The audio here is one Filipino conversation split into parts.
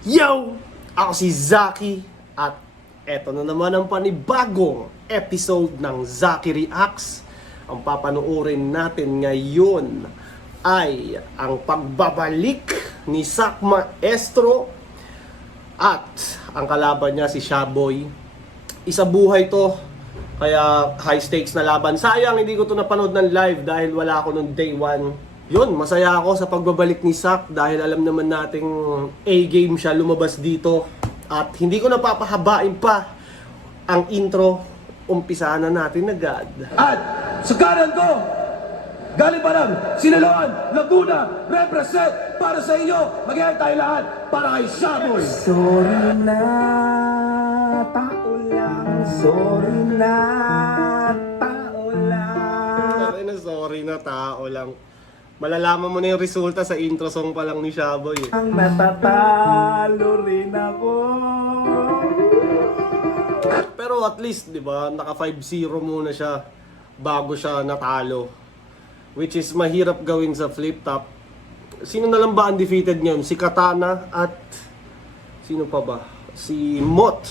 Yo! Ako si Zaki at eto na naman ang panibagong episode ng Zaki Reacts. Ang papanoorin natin ngayon ay ang pagbabalik ni Sak Maestro at ang kalaban niya si Shaboy. Isa buhay to, kaya high stakes na laban. Sayang hindi ko to napanood ng live dahil wala ako nung day 1. Yun, masaya ako sa pagbabalik ni Sak dahil alam naman nating A-game siya lumabas dito. At hindi ko napapahabain pa ang intro. Umpisahan na natin agad. At sa kanan ko, galing pa ng Sinaloan, Laguna, represent para sa inyo. Mag-ihay tayo lahat para kay Shaboy. Sorry na, tao lang. Sorry na, tao lang. Sorry na, tao lang. Malalaman mo na yung resulta sa intro song pa lang ni Shaboy. Ang natatalo rin ako. Pero at least, di ba, naka 5-0 muna siya bago siya natalo. Which is mahirap gawin sa flip top. Sino na lang ba undefeated ngayon? Si Katana at sino pa ba? Si Mot.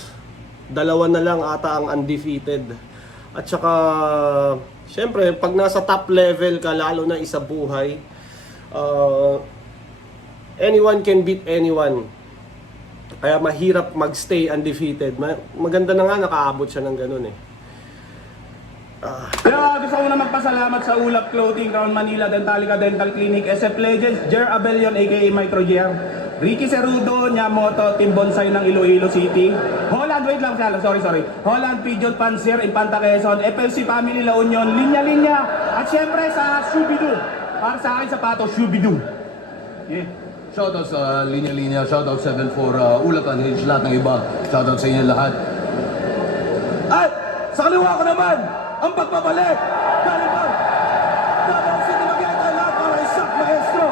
Dalawa na lang ata ang undefeated. At saka syempre, pag nasa top level ka, lalo na isa buhay, anyone can beat anyone. Kaya mahirap magstay undefeated. Maganda na nga nakaabot siya ng ganun eh. Kaya gusto ko na magpasalamat sa Ulap Clothing, Crown Manila, Dentalica Dental Clinic, SF Legends, Jer Abelion aka Micro Jer, Ricky Cerudo, Nyamoto, Team Bonsai ng Iloilo City, Holland, wait lang siya, sorry, Holland, Pigeon Panzer, Infanta Quezon, FFC Family La Union, Linya Linya, at syempre sa Shubidoo, para sa akin sapato, Shubidoo. Yeah. Shoutout sa Linya Linya, shoutout 74, Ulap and Hinge, lahat ng iba. Shoutout sa inyo lahat. At sa kaliwa ko naman, ang pagbabalik, galing pa, Davao City, mag-ihay tayo lahat para kay Sak Maestro.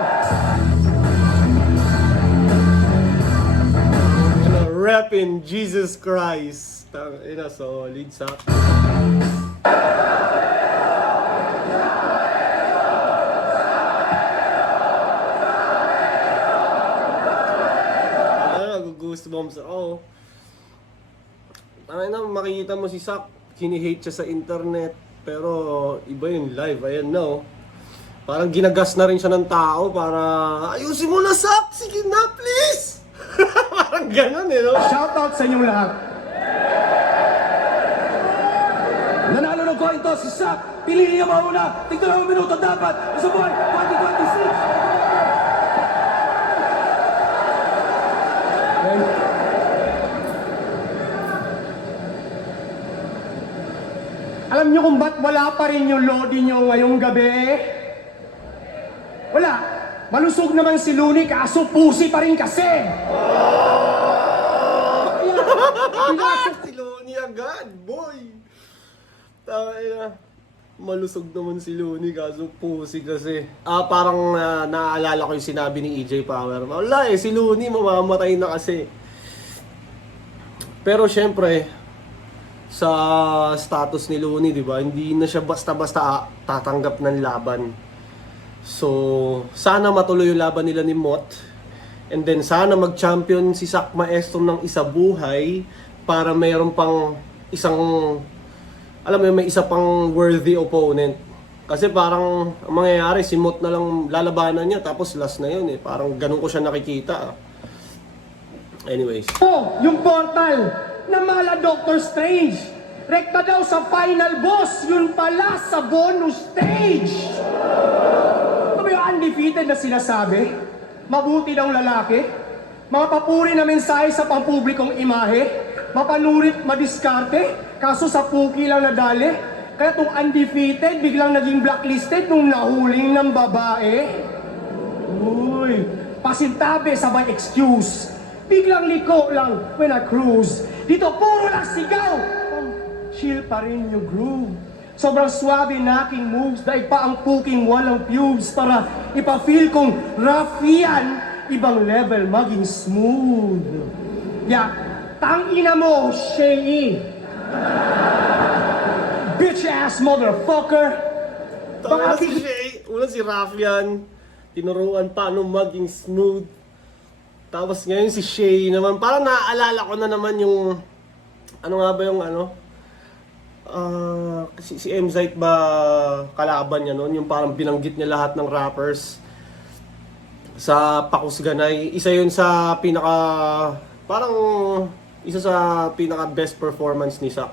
Reppin' Jesus Christ. Ina, solid Sak. Goosebumps. Oh. Ay na, makikita mo si Sak, hini-hate siya sa internet, pero iba yung live. Ayan no. Parang ginagas na rin siya ng tao para ayusin mo na Sak, sige na please. Parang ganun eh no. Shoutout sa inyong lahat. Nanalo ng coin toss si Sak. Piliin niya mauna. Tignan ang minuto dapat. Sa buwan, 2026. Alam niyo kung ba't wala pa rin yung lodi niyo ngayong gabi? Wala. Malusog naman si Looney, kaso pusi pa rin kasi. Si Looney agad, boy. Tayo. Malusog naman si Looney kaso pusi kasi. Parang naaalala ko yung sinabi ni EJ Power. Wala si Looney mamamatay na kasi. Pero syempre, sa status ni Looney, di ba? Hindi na siya basta-basta tatanggap ng laban. So, sana matuloy yung laban nila ni Mot. And then sana mag-champion si Sak Maestro ng isa buhay para mayroon pang isang, alam mo, may isa pang worthy opponent. Kasi parang ang mangyayari, si Mot na lang lalabanan niya tapos last na yun eh. Parang ganun ko siya nakikita. Anyways. Oh, yung portal na mala Doctor Strange. Rekta daw sa final boss, yun pala sa bonus stage. Ito ba yung undefeated na sinasabi? Mabuti daw lalaki? Mga papuri na mensahe sa pampublikong imahe? Mapanurit, madiskarte? Kaso sa puki lang nadali? Kaya itong undefeated biglang naging blacklisted nung nahuling ng babae? Uy, pasintabi sabay excuse. Biglang liko lang when I cruise. Dito puro lang sigaw. Chill pa rin yung groove. Sobrang swabe na aking moves. Daig pa ang puking walang pubes para ipa-feel kong rough yan. Ibang level maging smooth. Yeah, tangina mo, Shay. Bitch ass motherfucker. Tama si Shay. Una si Rafian. Tinuruan paano maging smooth. Tapos ngayon si Shay naman, parang naaalala ko na naman yung, ano nga ba yung ano? Si M-Zite ba kalaban niya noon? Yung parang binanggit niya lahat ng rappers sa Pakusganay. Isa yun sa isa sa pinaka best performance ni Sak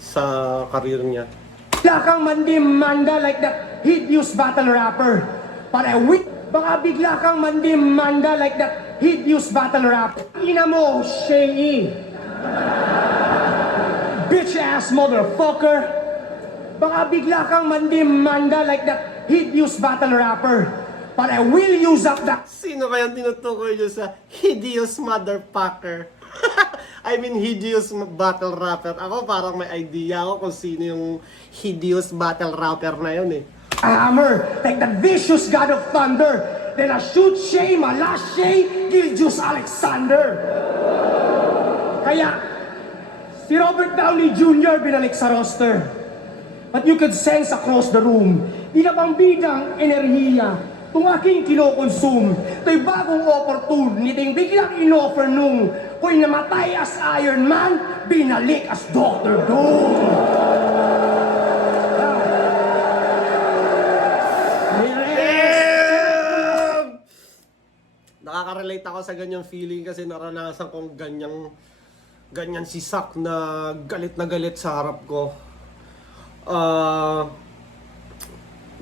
sa career niya. Bigla kang mandimanda like that hideous battle rapper. Baka bigla kang mandimanda like that hideous battle rapper. Ina mo, Shay. Bitch ass motherfucker. Baka bigla kang mandimanda like that hideous battle rapper. But I will use up that. Sino kayang tinutukoy niyo sa hideous motherfucker? I mean hideous battle rapper. Ako parang may idea ako kung sino yung hideous battle rapper na yun eh. Hammer like that vicious god of thunder. Then I shoot Shay, last Shay, Gilgeous Alexander. Kaya si Robert Downey Jr. binalik sa roster. But you could sense across the room, di na bang bidang enerhiya, kung aking kinokonsume, ito'y bagong opportunity, biglang inoffer nung, kung namatay as Iron Man, binalik as Dr. Doom. Nakaka-relate ako sa ganyang feeling kasi naranasan kong ganyan si Sak na galit sa harap ko.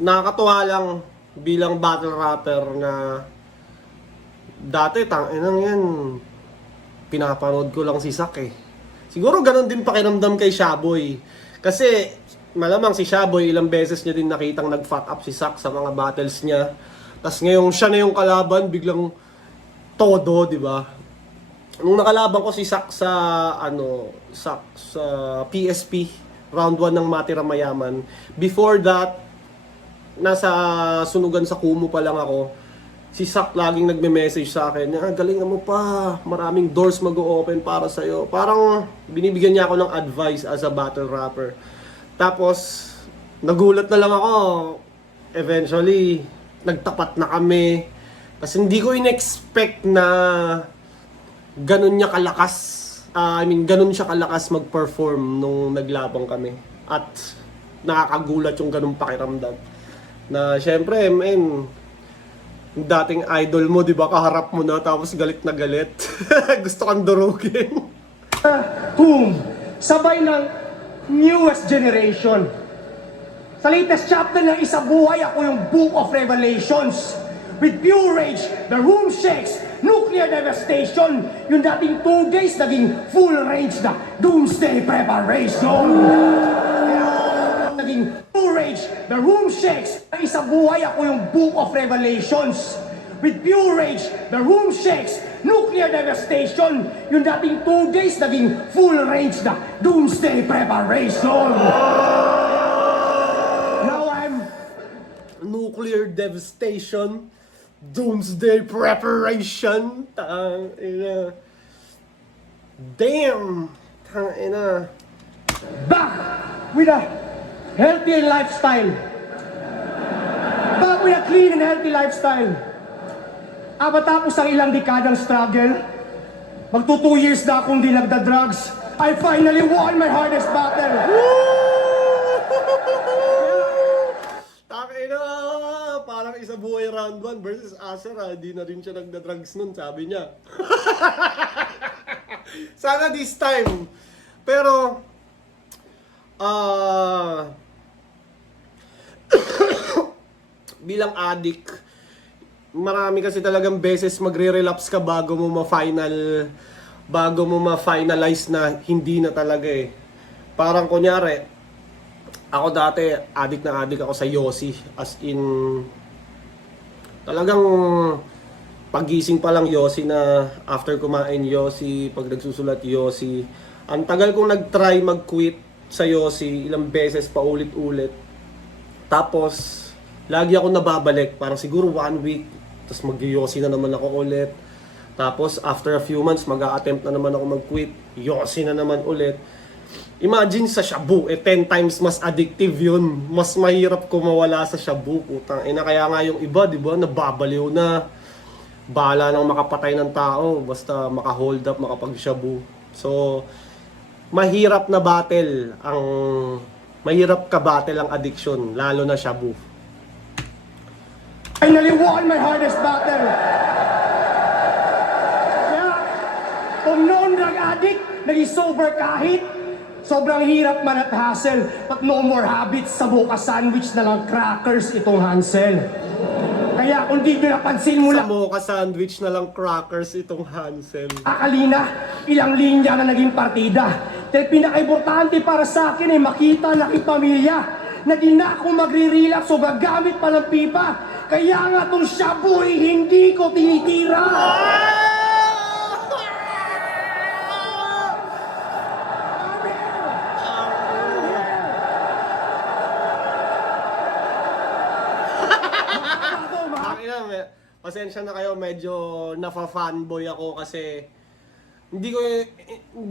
Nakakatuwa lang bilang battle rapper na dati tanginang yan pinapanood ko lang si Sak eh. Siguro ganun din pakiramdam kay Shaboy. Kasi malamang si Shaboy ilang beses niya din nakitang nag-fuck up si Sak sa mga battles niya. Tapos ngayong siya na yung kalaban, biglang todo, di ba? Nung nakalaban ko si Sak sa sa PSP round 1 ng Matira Mayaman. Before that, nasa sunugan sa Kumu pa lang ako. Si Sak laging nagme-message sa akin, galingan mo pa, maraming doors mag-o-open para sa'yo. Parang binibigyan niya ako ng advice as a battle rapper. Tapos, nagulat na lang ako. Eventually, nagtapat na kami. Kasi hindi ko in-expect na ganun niya kalakas. Ganun siya kalakas mag-perform nung naglabang kami. At nakakagulat yung ganung pakiramdam. Na syempre, yung dating idol mo, di ba, kaharap mo na tapos galit na galit. Gusto kang durugin. Boom! Sabay ng newest generation. Sa latest chapter ng Isa Buhay, ako yung Book of Revelations. With pure rage, the room shakes, nuclear devastation. Yung dating 2 days, naging full range na doomsday preparation. Naging full rage, the room shakes. Isa Buhay, ako yung Book of Revelations. With pure rage, the room shakes, nuclear devastation. Yung dating 2 days, naging full range na doomsday preparation. Now I'm Nuclear devastation. Doomsday preparation. Tangina. Damn. Tangina. back with a healthier lifestyle. Back with a clean and healthy lifestyle. Matapos ang ilang dekadang struggle, magto 2 years na akong di nagda-drugs, I finally won my hardest battle. Tangina. Parang Isa Buhay round 1 versus Acer. Di na rin siya nagda-drugs nun, sabi niya. Sana this time. Pero bilang addict, marami kasi talagang beses magre-relapse ka bago mo ma-finalize na hindi na talaga eh. Parang kunyari, ako dati addict ako sa Yossi, as in talagang pagising pa lang Yossi na, after kumain Yossi, pag nagsusulat Yossi. Ang tagal kong nag-try mag-quit sa Yossi, ilang beses pa ulit-ulit. Tapos lagi ako nababalik, parang siguro 1 week, tapos mag-Yossi na naman ako ulit. Tapos after a few months, mag-a-attempt na naman ako mag-quit, Yossi na naman ulit. Imagine sa shabu, 10 times mas addictive yun. Mas mahirap kung mawala sa shabu, putang ina. Kaya nga yung iba, di ba, nababaliw na. bahala nang makapatay ng tao basta maka-hold up, makapag-shabu. So, mahirap ka battle ang addiction, lalo na shabu. Finally won my hardest battle. Kaya, kung noon drug addict, naging sober kahit sobrang hirap man at hassle, but no more habits, sa buka sandwich na lang crackers itong Hansel. Kaya kung di nyo napansin mo Sa lang, mocha sandwich na lang crackers itong Hansel. kakalina, ilang linya na naging partida. Dahil pinaka-importante para sa akin ay makita na pamilya na di na ako magre-relapse o gagamit pa ng pipa. Kaya nga itong shabu ay hindi ko tinitira. Pasensya na kayo, medyo nafa-fanboy ako kasi hindi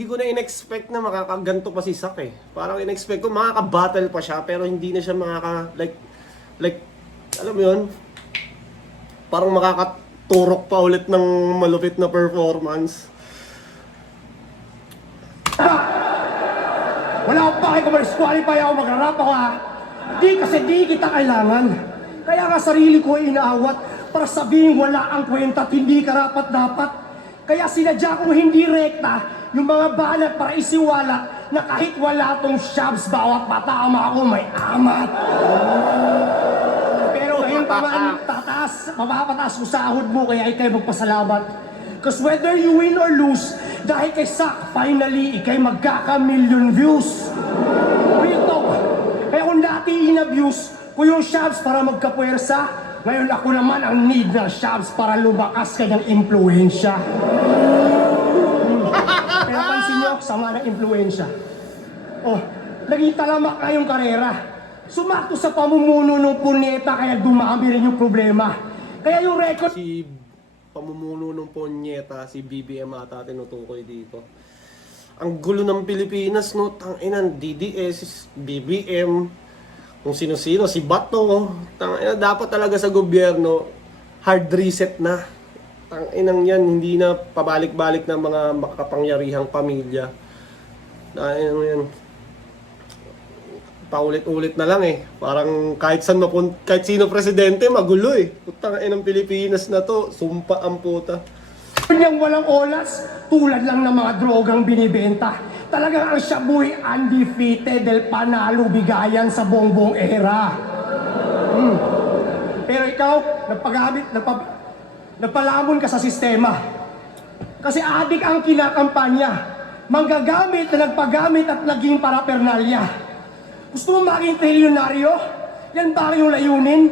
ko na in-expect na makakaganto pa si Sak eh. Parang in-expect ko makaka-battle pa siya pero hindi na siya like alam mo yun, parang makakaturok pa ulit ng malupit na performance. Wala akong pake kung ma-disqualify ako, mag-rap ako ha. Di kasi di kita kailangan. Kaya nga sarili ko ay inaawat para sabihin wala ang kwenta at hindi karapat dapat. Kaya sinadya kong hindi rekta yung mga banat para isiwala na kahit wala tong shabs, bawat patama ako may amat. Pero ngayon pa man, mapapataas ko sahod mo kaya ikay magpasalamat. Cause whether you win or lose, dahil kay Sak, finally, ikay magkaka-million views. Real talk. Kaya kung dati in-abuse ko yung shabs para magkapuwersa, ngayon ako naman ang need ng shabs para lumakas kanyang impluensya. Pero pansin nyo, sama ng impluensya. Oh, naging talamak na yung karera. Sumakto sa pamumuno ng puneta kaya dumami rin yung problema. Kaya yung record... Si pamumuno ng Ponyeta, si BBM ata tinutukoy dito. Ang gulo ng Pilipinas, no? Tanginan, DDS, BBM, kung sino-sino, si Bato. Tanginan, dapat talaga sa gobyerno, hard reset na. Tanginang yan, hindi na pabalik-balik ng mga makapangyarihang pamilya. Tanginang yan. Paulit-ulit na lang eh. Parang kahit sino presidente, magulo eh. Putang ina ng Pilipinas na to, sumpa ang puta. Kanyang walang olas, tulad lang ng mga drogang binibenta. Talagang ang shabu'y undefeated dahil panalo bigayan sa bongbong era. Pero ikaw, nagpalamon ka sa sistema. Kasi adik ang kinakampanya. Manggagamit na nagpagamit at naging parapernalya. Gusto mo maging trilyonaryo? Yan ba yung layunin?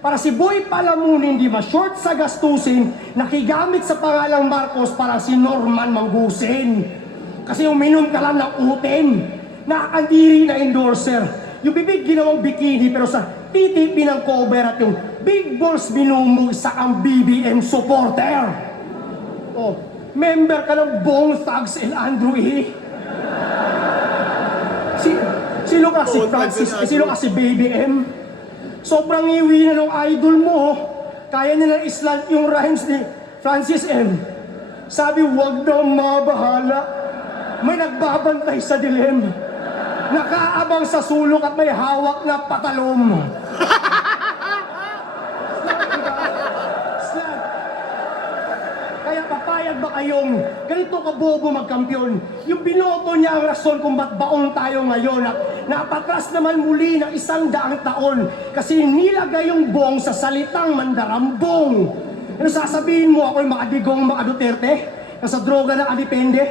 Para si Boy Palamunin di ma-short sa gastusin, nakigamit sa pangalang Marcos para si Norman manggusin. Kasi uminom ka lang ng utin, nakakandiri na endorser. Yung bibig ginawang bikini pero sa titi pinang cover at yung big balls binumog sa ang BBM supporter. Oh, member ka ng Bone Thugs and Andrew E. Sino ka si Francis? Sino ka si Baby M? Sobrang iwi na ng idol mo. Kaya nilang islant yung rhymes ni Francis M. Sabi, wag daw mabahala. May nagbabantay sa dilim. Nakaabang sa sulok at may hawak na patalom. Kaya papayag ba kayong ganito kabobo magkampiyon? Yung binoto niya ang rason kung ba't baong tayo ngayon at napatras naman muli ng 100 taon kasi nilagay yung bong sa salitang mandarambong. Ano sasabihin mo ako'y makadigong mga Duterte? Na sa droga na kadepende?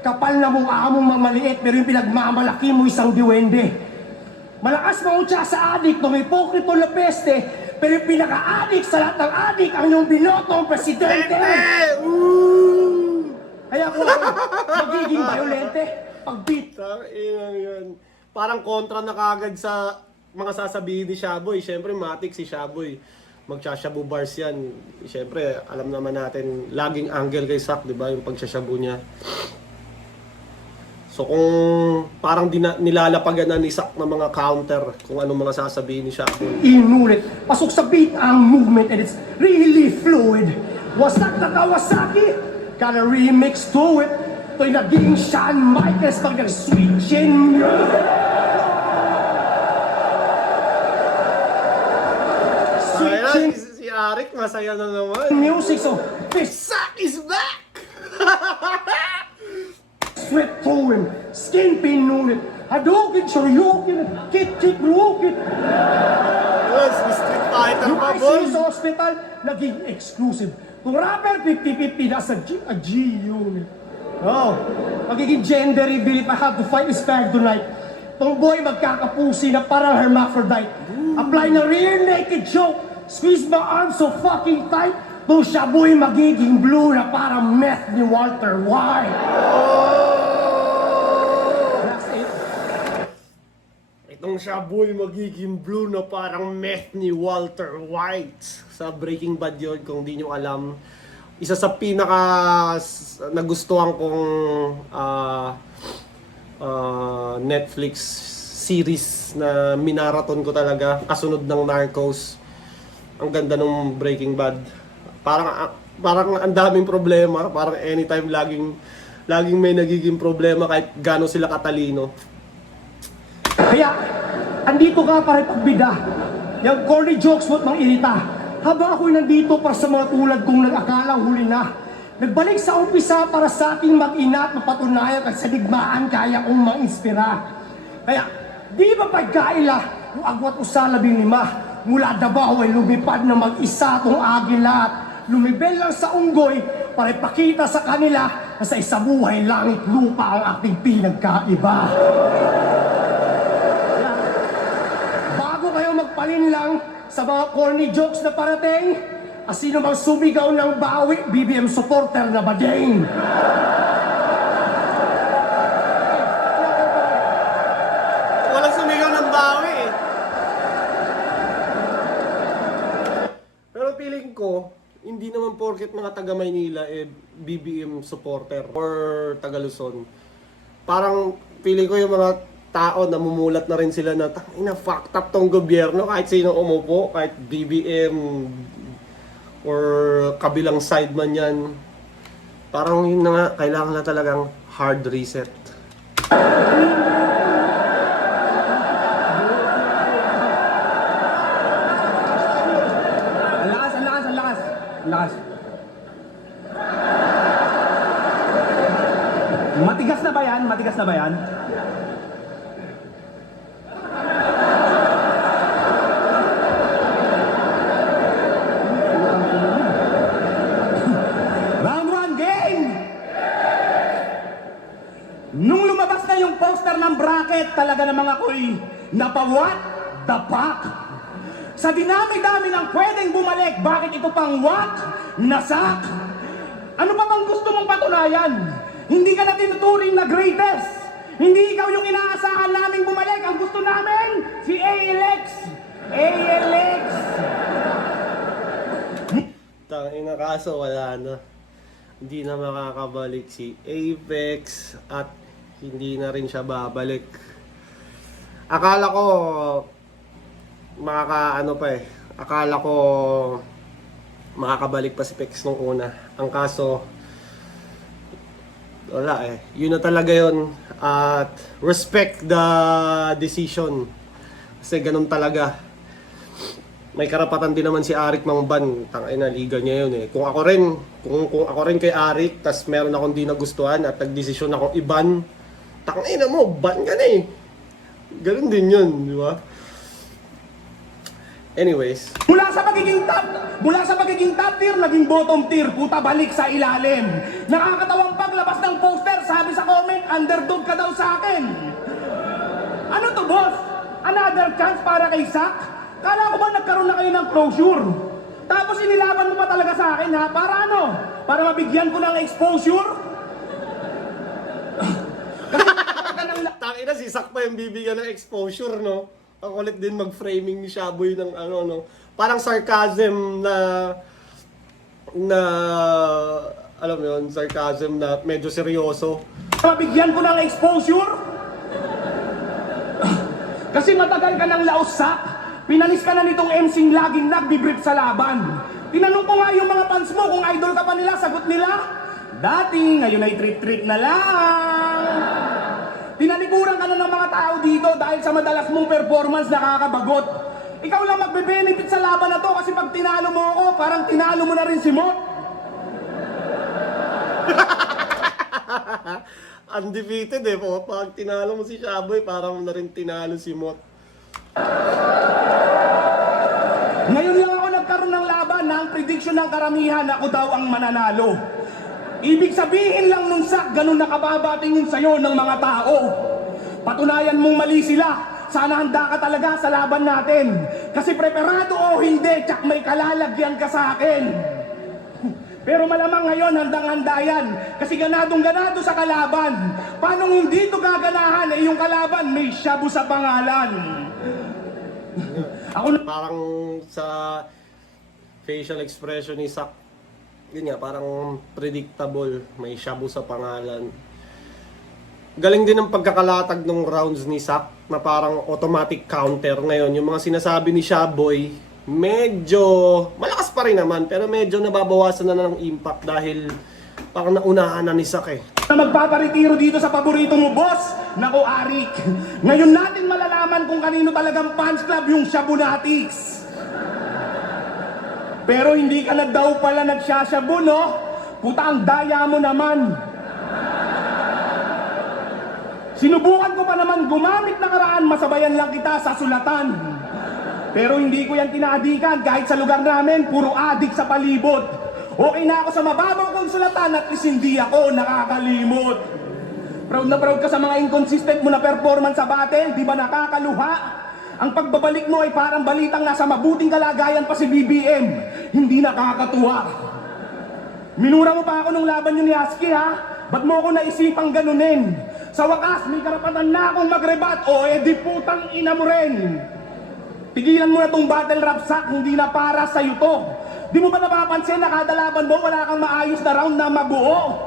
Kapal na mukha mong mamaliit pero yung pinagmamalaki mo isang diwende. Malakas mautya sa adik ng hipokrito na peste pero yung pinaka-adik sa lahat ng adik ang yung binotong presidente. Kaya kung ako magiging violente, pag-beat. Yun. Parang kontra na kagad sa mga sasabihin ni Shaboy. Siyempre, matik si Shaboy. Magsashabu bars yan. Siyempre, alam naman natin, laging angle kay Sak, di ba? Yung pagsashabu niya. So kung parang nilalapagan na ni Sak ng mga counter kung anong mga sasabihin ni Shaboy. Inulit, pasok sa beat ang movement and it's really fluid. Wasak na Kawasaki. Got a remix to it. Ito'y naging Shawn Michaels pag nag-switchin. Ayan, si Arik, masaya na naman. Music, so fish Zack is back! sweat to him. Skin pinunit. Hadouken, shoryuken, kit-kit, rukin. Yes, Street Fighter Yung pa, ICU boy. sa hospital, naging exclusive. Kung rapper, 50-50, nasa G unit. Oh, magiging gender reveal if I have to fight this fag tonight. Tomboy magkakapusi na parang hermaphrodite. Apply na rear naked choke. Squeeze my arms so fucking tight. Tong shaboy magiging blue na parang meth ni Walter White. That's it. Itong shaboy magiging blue na parang meth ni Walter White. Sa Breaking Bad yun, kung di nyo alam. Isa sa pinaka nagustuhan kong Netflix series na minaraton ko talaga, kasunod ng Narcos. Ang ganda ng Breaking Bad. Parang ang daming problema, parang anytime laging may nagiging problema kahit gaano sila katalino. Kaya, andito ka para pagbida. Yung corny jokes mo't mang irita. Habang ako'y nandito para sa mga tulad kong nag-akalang huli na. Nagbalik sa umpisa para sa ating mag-ina at mapatunayan at sa digmaan kaya kong ma-inspira. Kaya, di ba pagkaila yung agwat usa 15 mula Davao ay lumipad na mag-isa tong agila at lumibel lang sa unggoy para ipakita sa kanila na sa isabuhay langit lupa ang ating pinagkaiba. Bago kayo magpalinlang sa mga corny jokes na parating, sino mang sumigaw ng bawi, BBM supporter na bading. Walang sumigaw ng bawi eh. Pero feeling ko, hindi naman porket mga taga Maynila BBM supporter or taga Luzon. Parang feeling ko yung mga tao namumulat na rin sila na fucked up tong gobyerno kahit sino umupo, kahit BBM or kabilang side man yan. Parang yun na nga, kailangan na talagang hard reset. Ang lakas. Matigas na ba yan? Round 1 game! Nung lumabas na yung poster ng bracket, talaga namang ako'y napawat the pack. Sa dinami-dami ng pwedeng bumalik, bakit ito pang what? Nasak? Ano pa bang gusto mong patunayan? Hindi ka na tinuturing na greatest. Hindi ikaw yung inaasahan naming bumalik. Ang gusto namin, si ALX. ALX! Tangina, kaso wala na. Hindi na makakabalik si Apex at hindi na rin siya babalik. Akala ko akala ko makakabalik pa si Pex nung una. Ang kaso wala eh. Yun na talaga yun. At respect the decision. Kasi ganun talaga. May karapatan din naman si Arik Mangban. Tangina, liga niya yun eh. Kung ako rin kay Arik, tas meron akong di nagustuhan at nagdesisyon akong iban, tangina mo, ban ka na eh. Ganun din yun, di ba? Anyways, Mula sa pagiging top tier, naging bottom tier, puta balik sa ilalim. Nakakatawang paglabas ng poster, sabi sa comment, underdog ka daw sa akin. Ano to, boss? Another chance para kay Zack? Kala ko ba nagkaroon na kayo ng closure? Tapos inilaban mo pa talaga sa akin, ha? Para ano? Para mabigyan ko ng exposure? tangina si Zack pa yung bibigyan ng exposure, no? Ang kulit din mag-framing ni Shaboy ng ano, no? Parang sarcasm na alam mo yun, sarcasm na medyo seryoso. Mabigyan ko ng exposure? Kasi matagal ka ng laos, Zack. Pinalis ka na nitong MC'ng laging nagbibrip sa laban. Tinanong ko nga yung mga fans mo kung idol ka pa nila, sagot nila, dati, ngayon ay trick-trick na lang. Tinalikuran ka na ng mga tao dito dahil sa madalas mong performance nakakabagot. Ikaw lang magbe-benefit sa laban na to kasi pag tinalo mo ako, parang tinalo mo na rin si Mot. Undefeated eh po. Pag tinalo mo si Shaboy, parang na rin tinalo si Mot. Ngayon lang ako nagkaroon ng laban na ang prediction ng karamihan ako daw ang mananalo. Ibig sabihin lang nun sak, ganun nakababa tingin sa'yo ng mga tao. Patunayan mong mali sila. Sana handa ka talaga sa laban natin. Kasi preparado o hindi, tsak may kalalagyan ka sa akin. Pero malamang ngayon handang-handa yan. Kasi ganadong-ganado sa kalaban. Paano hindi ito gaganahan? Eh yung kalaban may shabu sa pangalan. Ako na... Parang sa facial expression ni Sak, yun nga, parang predictable. May shabu sa pangalan. Galing din ang pagkakalatag ng rounds ni Sak na parang automatic counter ngayon. Yung mga sinasabi ni Shaboy, medyo malakas pa rin naman, pero medyo nababawasan na ng impact dahil parang naunahan na ni Sak eh. Magpaparetiro dito sa paborito mo, boss. Nako, Arik. Ngayon natin malalaman kung kanino talagang fans club yung Shabunatics. Pero hindi ka na daw pala nagsashabu, no? Puta, ang daya mo naman. Sinubukan ko pa naman gumamit na karaan, masabayan lang kita sa sulatan. Pero hindi ko yan tinaadikan kahit sa lugar namin, puro adik sa palibot. Okay na ako sa mababaw kong sulatan at least hindi ako nakakalimot. Proud na proud ka sa mga inconsistent mo na performance sa battle, di ba nakakaluha? Ang pagbabalik mo ay parang balitang nasa mabuting kalagayan pa si BBM. Hindi nakakatuwa. Minura mo pa ako nung laban yun ni Husky, ha? Ba't mo ako naisipang ganunin? Sa wakas, may karapatan na akong magrebat o edi putang ina mo rin. Tigilan mo na tong battle rap sack, hindi na para sa'yo to. Di mo ba napapansin na kada laban mo wala kang maayos na round na mabuo?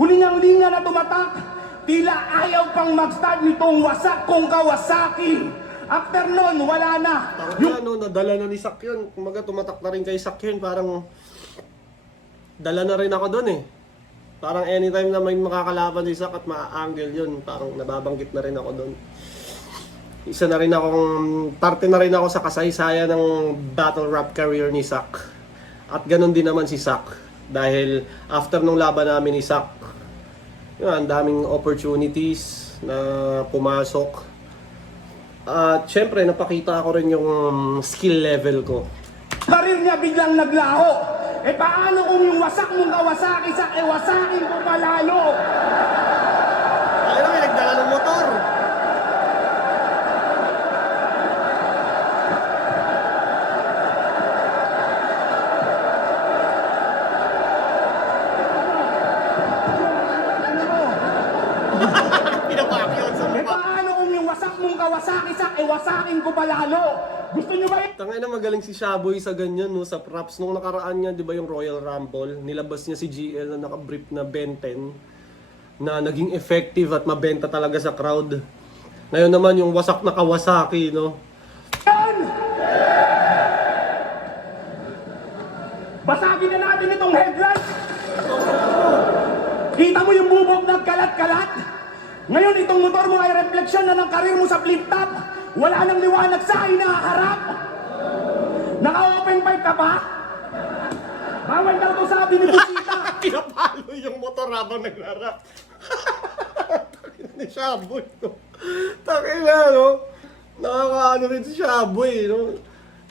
Huling ang linya na tumatak, tila ayaw pang mag-start nitong wasak kong Kawasaki. After nun, wala na. Parang ano, nadala na ni Sak yun. Kumaga tumatak na rin kay Sak yun. Parang dala na rin ako dun eh. Parang anytime na may makakalaban si Sak at ma-angle yun, parang nababanggit na rin ako dun. Isa na rin akong, parte na rin ako sa kasaysayan ng battle rap career ni Sak. At ganun din naman si Sak. Dahil after nung laban namin ni Sak, yun, ang daming opportunities na pumasok. At syempre, napakita ko rin yung skill level ko. Karir niya biglang naglaho. Eh paano kung yung wasak mong Kawasaki sak, eh wasakin ko palalo? Ay, may nagdala ng motor. Pinapakyon sa Eh mukha. paano kung yung wasak mong Kawasaki sak, eh wasakin ko palalo? Gusto niyo ba Tangay na magaling si Shaboy sa ganyan, no, sa props. Nung nakaraan niya, di ba yung Royal Rumble, nilabas niya si GL na naka-brief na Ben 10 na naging effective at mabenta talaga sa crowd. Ngayon naman yung wasak na Kawasaki, no. yan? Basagin na natin itong headlight. Kita mo yung bubog nagkalat-kalat? Ngayon itong motor mo ay refleksyon na ng karir mo sa flip-top. Wala nang liwanag sa inaharap. Naka-open pipe ka pa? Bawal daw to sabi ni Busita. Pinapalo yung motor habang naglarap. Takina ni Shaboy, no. Takina, no. Nakakaano rin si Shaboy, no.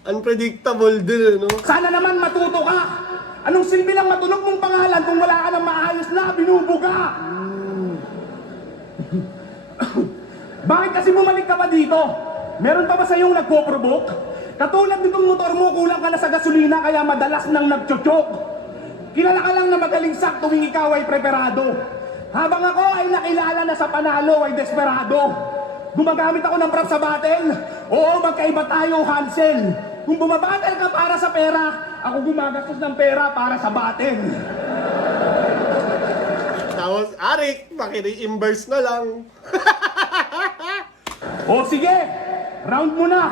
Unpredictable din, no. Sana naman matuto ka. Anong silbi lang matunog mong pangalan kung wala ka ng maayos na binubuga? Bakit kasi bumalik ka pa dito? Meron pa ba sa iyong nagpo-provoke? Katulad nitong motor mo, kulang ka na sa gasolina kaya madalas nang nagchochok. Kilala ka lang na magaling sak tuwing ikaw ay preparado. Habang ako ay nakilala na sa panalo ay desperado. Gumagamit ako ng prop sa battle. Oo, magkaiba tayo, Hansel. Kung bumabattle ka para sa pera, ako gumagastos ng pera para sa battle. Tapos, Arik, maki-reimburse na lang. O sige, round mo na.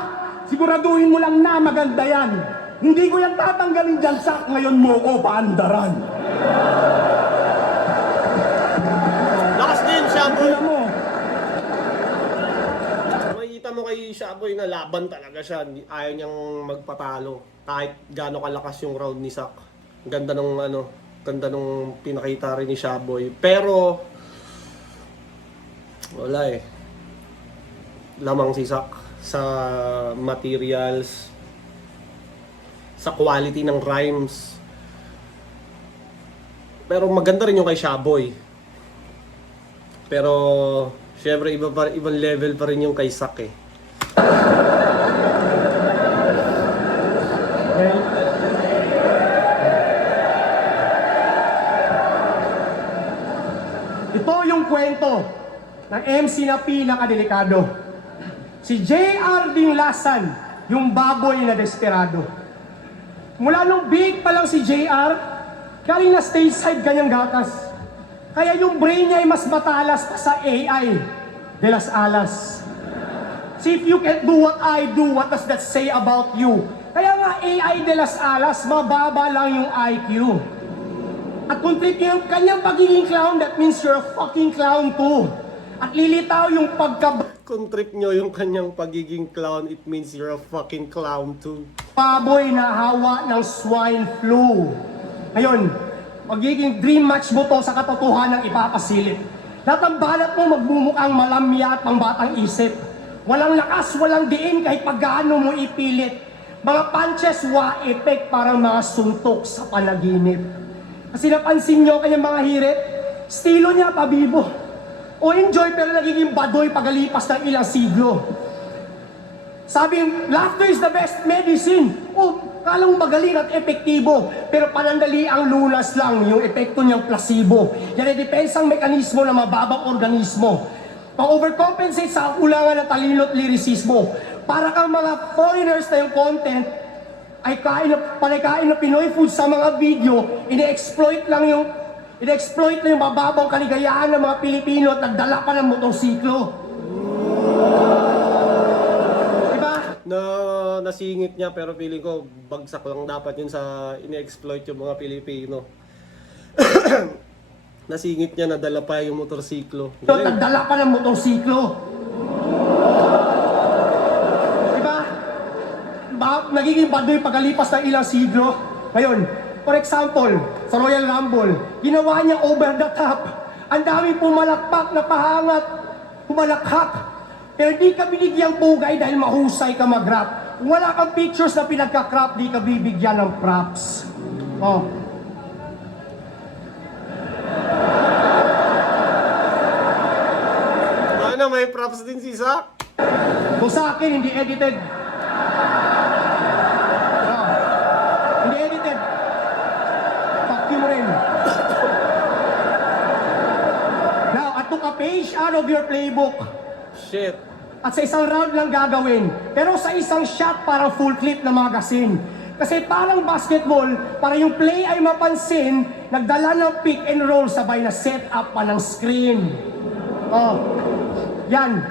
Siguraduhin mo lang na maganda yan. Hindi ko yan tatanggalin dyan, Sak. Ngayon mo ko paandaran. Lakas din, Shaboy. Alam mo, Makikita mo kay Shaboy na laban talaga siya. Ayaw niyang magpatalo. Kahit gaano kalakas yung round ni Sak. Ganda nung ganda nung pinakita rin ni Shaboy. Pero wala eh. Lamang si Sak sa materials, sa quality ng rhymes. Pero maganda rin yung kay Shaboy. Pero syempre ibang level pa rin yung kay Sak eh. ito yung kwento ng MC na pinakadelikado. Si J.R. Dinglasan, yung baboy na desperado. Mula nung big pa lang si J.R., galing na stage side ganyang gatas. Kaya yung brain niya ay mas matalas pa sa AI de las alas. See, if you can do what I do, what does that say about you? Kaya nga AI de las alas, mababa lang yung IQ. At kung trip niyo yung kanyang pagiging clown, that means you're a fucking clown too. At lilitaw yung Kung trip nyo yung kanyang pagiging clown, it means you're a fucking clown too. baboy na hawa ng swine flu. Ngayon, magiging dream match mo to sa katotohanan ipapasilip. Lahat ng balat mo magmumukhang malamya at pangbatang isip. Walang lakas, walang diin kahit paggaano mo ipilit. Mga punches, wa-effect parang mga suntok sa panaginip. Kasi napansin nyo kanyang mga hirit, estilo niya pabibo. O enjoy pero nagiging badoy pagalipas ng ilang siglo. Sabi, laughter is the best medicine. O, kala mo magaling at epektibo, pero panandali ang lunas lang yung epekto niyang placebo. Yan ay depensang mekanismo ng mababang organismo. Pang-overcompensate sa kulangan ng talino at lirisismo. Para kang mga foreigners na yung content ay panikain ng Pinoy food sa mga video, ine-exploit lang yung mababang kaligayahan ng mga Pilipino at nagdala pa ng motorsiklo. Diba? Nasingit niya pero feeling ko bagsak lang dapat yun sa ine-exploit yung mga Pilipino. Nasingit niya, nadala pa yung motorsiklo. So, nagdala pa ng motorsiklo. Diba? Nagiging badoy pagkalipas ng ilang siglo. Ngayon, for example, sa Royal Rumble, ginawa niya over the top. Ang daming pumalakpak na pahangat, pumalakhak. Pero di ka binigyang bugay dahil mahusay ka mag-rap. Kung wala kang pictures na pinagka-crop, di ka bibigyan ng props. Oh. Ano, may props din si Sak? Kung sa akin, hindi edited. Oh. Hindi edited. Fuck you mo rin. Now, I took a page out of your playbook. Shit. At sa isang round lang gagawin. Pero sa isang shot, parang full clip na magazine. Kasi parang basketball, para yung play ay mapansin, nagdala ng pick and roll sabay na set up pa ng screen. Oh. Yan.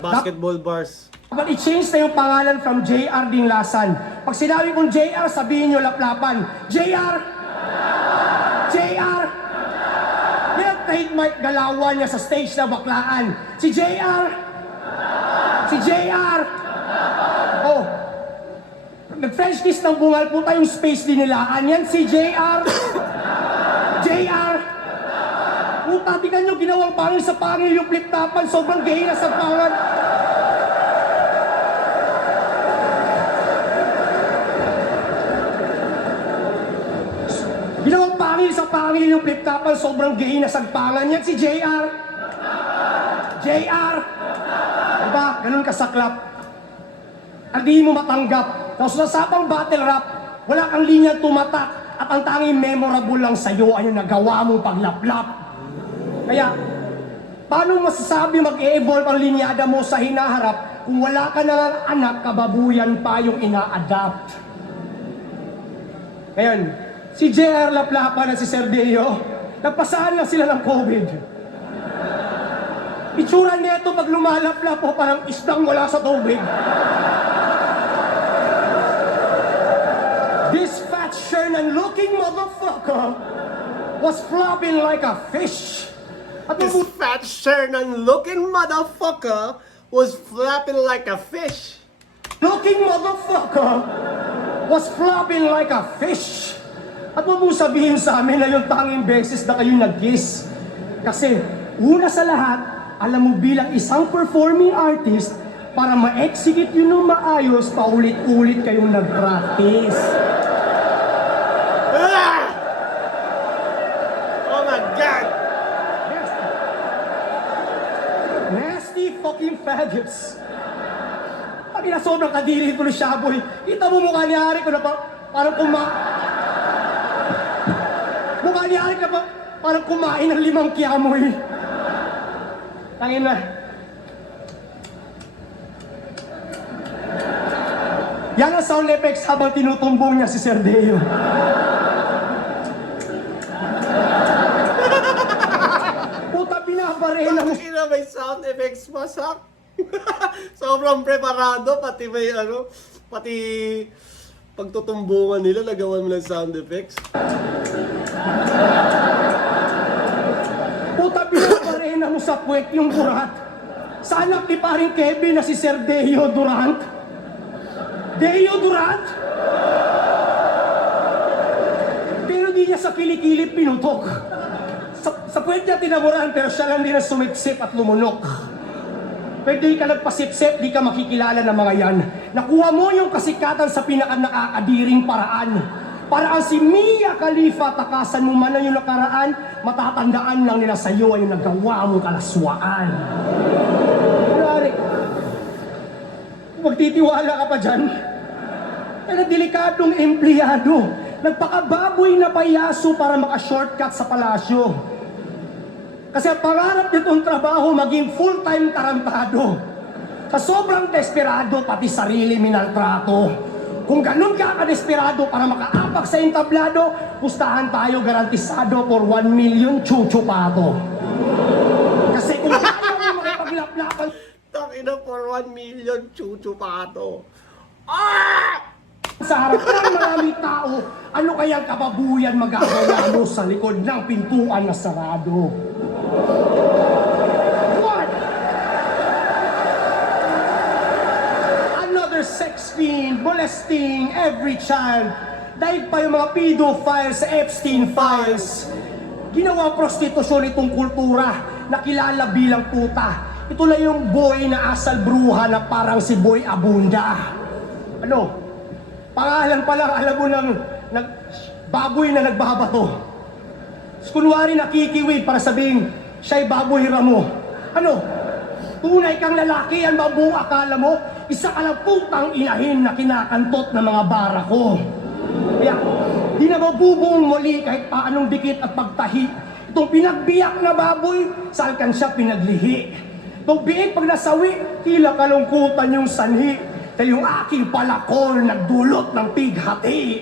Basketball bars. Dapat i-change na yung pangalan from J.R. Dinglasan. Pag sinabi kong J.R., sabihin nyo laplapan. J.R. J.R. Pinag-take mic galawan niya sa stage na baklaan. Si J.R. Si J.R. Oh. Nag-French kiss ng bungal po tayong space dinilaan. Yan si J.R. J.R. Puta, tingnan nyo, ginawang pangil sa pangil yung flip-tapan. Sobrang gay na sa pangan. Ginawang pangil sa pangil yung flip-tapan. Sobrang gay na sa pangan. Yan si JR. JR. Diba? Ganun kasaklap. At di mo matanggap. Tapos nasabang battle rap, wala kang linya tumatak. At ang tanging memorable lang sa'yo ay yung nagawa mong paglaplap. Kaya, paano masasabi mag-e-evolve ang linyada mo sa hinaharap kung wala ka na anak, kababuyan pa yung ina-adapt? Ngayon, si JR Laplapan at si Sir Deo, nagpasahan lang sila ng COVID. Itsura neto pag lumalaplap po parang isdang wala sa tubig. Chernan-looking motherfucker was flopping like a fish. At This fat Sherman-looking motherfucker was flapping like a fish. looking motherfucker was flopping like a fish. At huwag mong sabihin sa amin na yung tanging beses na kayo nag-kiss. Kasi, una sa lahat, alam mo bilang isang performing artist, para ma-execute yun ng maayos, paulit-ulit kayong nag-practice. Ah! Oh my God! Nasty fucking faggots. Sabi na sobrang kadiri ko ni Shaboy. Kita mo mukha ni Ari ko na parang mukha ni Ari na parang kumain ng 5 kiamoy. Tangin na. Yan ang sound effects habang tinutumbong niya si Sir Deo. Puta, pinabarena mo. Bakit na may sound effects pa, Sak? Sobrang preparado, pati may pati pagtutumbungan nila, nagawan mo ng sound effects. Puta, pinabarena mo sa puwet yung Durant. Sa anak ni paring Kevin na si Sir Deo Durant. Deo Durant? Pero di niya sa kilikili pinutok. Sa puwet niya tinamuran, pero siya lang din ang sumipsip at lumunok. Pero di ka nagpasipsip, di ka makikilala ng mga yan. Nakuha mo yung kasikatan sa pinaka-nakakadiring paraan. Parang si Mia Khalifa, takasan mo man na yung nakaraan, matatandaan lang nila sa iyo ay yung nagawa mong kalaswaan. Kunwari, magtitiwala ka pa dyan. Pero delikadong empleyado, nagpakababoy na payaso para maka-shortcut sa palasyo. Kasi ang pangarap nitong trabaho maging full-time tarantado. Sa sobrang desperado, pati sarili minaltrato. Kung ganun ka ka-desperado para makaapak sa entablado, pustahan tayo garantisado for 1 million chuchupato. Kasi kung kaya mo makipaglaplapan Takina for 1 million chuchupato. Ah! sa harap ng maraming tao, ano kayang kababuyan magagawa mo sa likod ng pintuan na sarado? What? Another sex fiend molesting every child. Dahil pa yung mga pedophiles sa Epstein Files. Ginawa prostitusyon itong kultura na kilala bilang puta. Ito na yung boy na asal bruha na parang si Boy Abunda. Ano? Pangalan pa lang, alam mo ng baboy na nagbabato. Kunwari nakikiwid para sabihin, siya'y baboy ramo. Ano? Tunay kang lalaki, yan ba buong akala mo? Isa ka lang putang inahin na kinakantot ng mga barako. Kaya, di na mabubuong muli kahit paanong dikit at pagtahi. Itong pinagbiyak na baboy, saan kan siya pinaglihi? Itong biik pag nasawi, tila kalungkutan yung sanhi. Dahil yung aking palakol nagdulot ng pighati.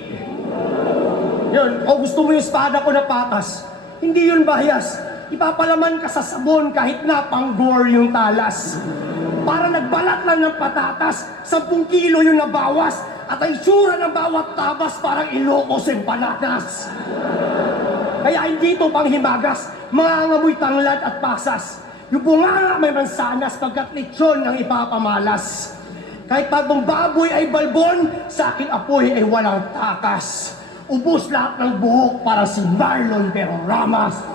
Yun, o gusto mo yung espada ko na patas, hindi yun bias. Ipapalaman ka sa sabon kahit na pang-gore yung talas. Para nagbalat lang ng patatas, 10 kilo yung nabawas. At ang itsura ng bawat tabas parang Ilocos empanadas. Kaya hindi ito panghimagas, mangangamoy tanglad at pasas. Yung bunganga may mansanas pagkat lechon ang ipapamalas. Kahit patong baboy ay balbon, sa akin apoy ay walang takas. Ubus lahat ng buhok para si Marlon pero Ramas.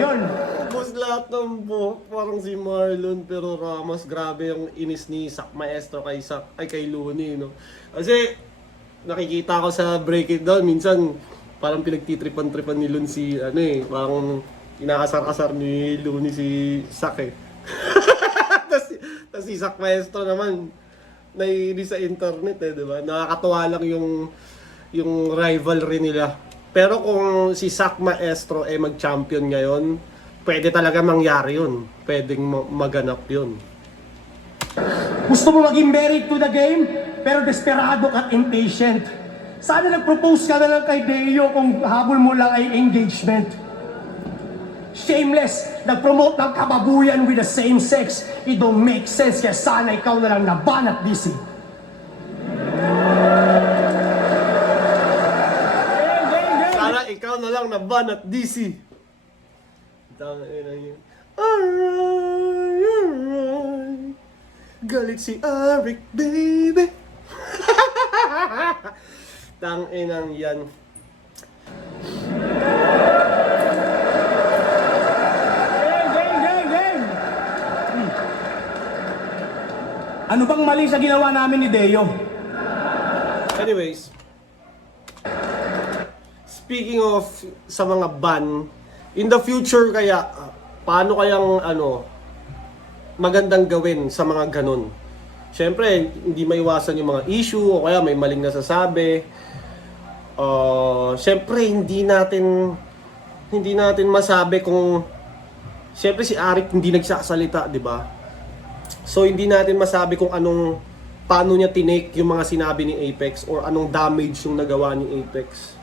Yun. Ubus lahat ng buhok, parang si Marlon pero Ramos. Grabe yung inis ni Sak Maestro kay Looney, no? Kasi nakikita ko sa Break It Down, minsan parang pinagtitripan-tripan ni Loon si parang inakasar-kasar ni Looney si Sak eh. Tapos si Sak Maestro naman naiinis sa internet di ba? Nakakatuwa lang yung rivalry nila. Pero kung si Sak Maestro mag-champion ngayon, pwede talaga mangyari yun. Pwedeng maganap yun. Gusto mo maging married to the game, pero desperado at impatient. Sana nag-propose ka na lang kay Deo kung habol mo lang ay engagement. Shameless, nag-promote ng kababuyan with the same sex. It don't make sense, kaya sana ikaw na lang nabanat, DC. lang na ban at DC. Tangina yun. Alright. Galit si Arik, baby. Tanginang yan. Game! Ano bang mali sa ginawa namin ni Deo? Anyways, speaking of sa mga ban, in the future kaya, paano kayang magandang gawin sa mga ganun? Siyempre, hindi maiwasan yung mga issue o kaya may maling nasasabi. Siyempre, hindi natin masabi kung siyempre si Arik hindi nagsasalita, di ba? So hindi natin masabi kung paano niya tinake yung mga sinabi ni Apex or anong damage yung nagawa ni Apex.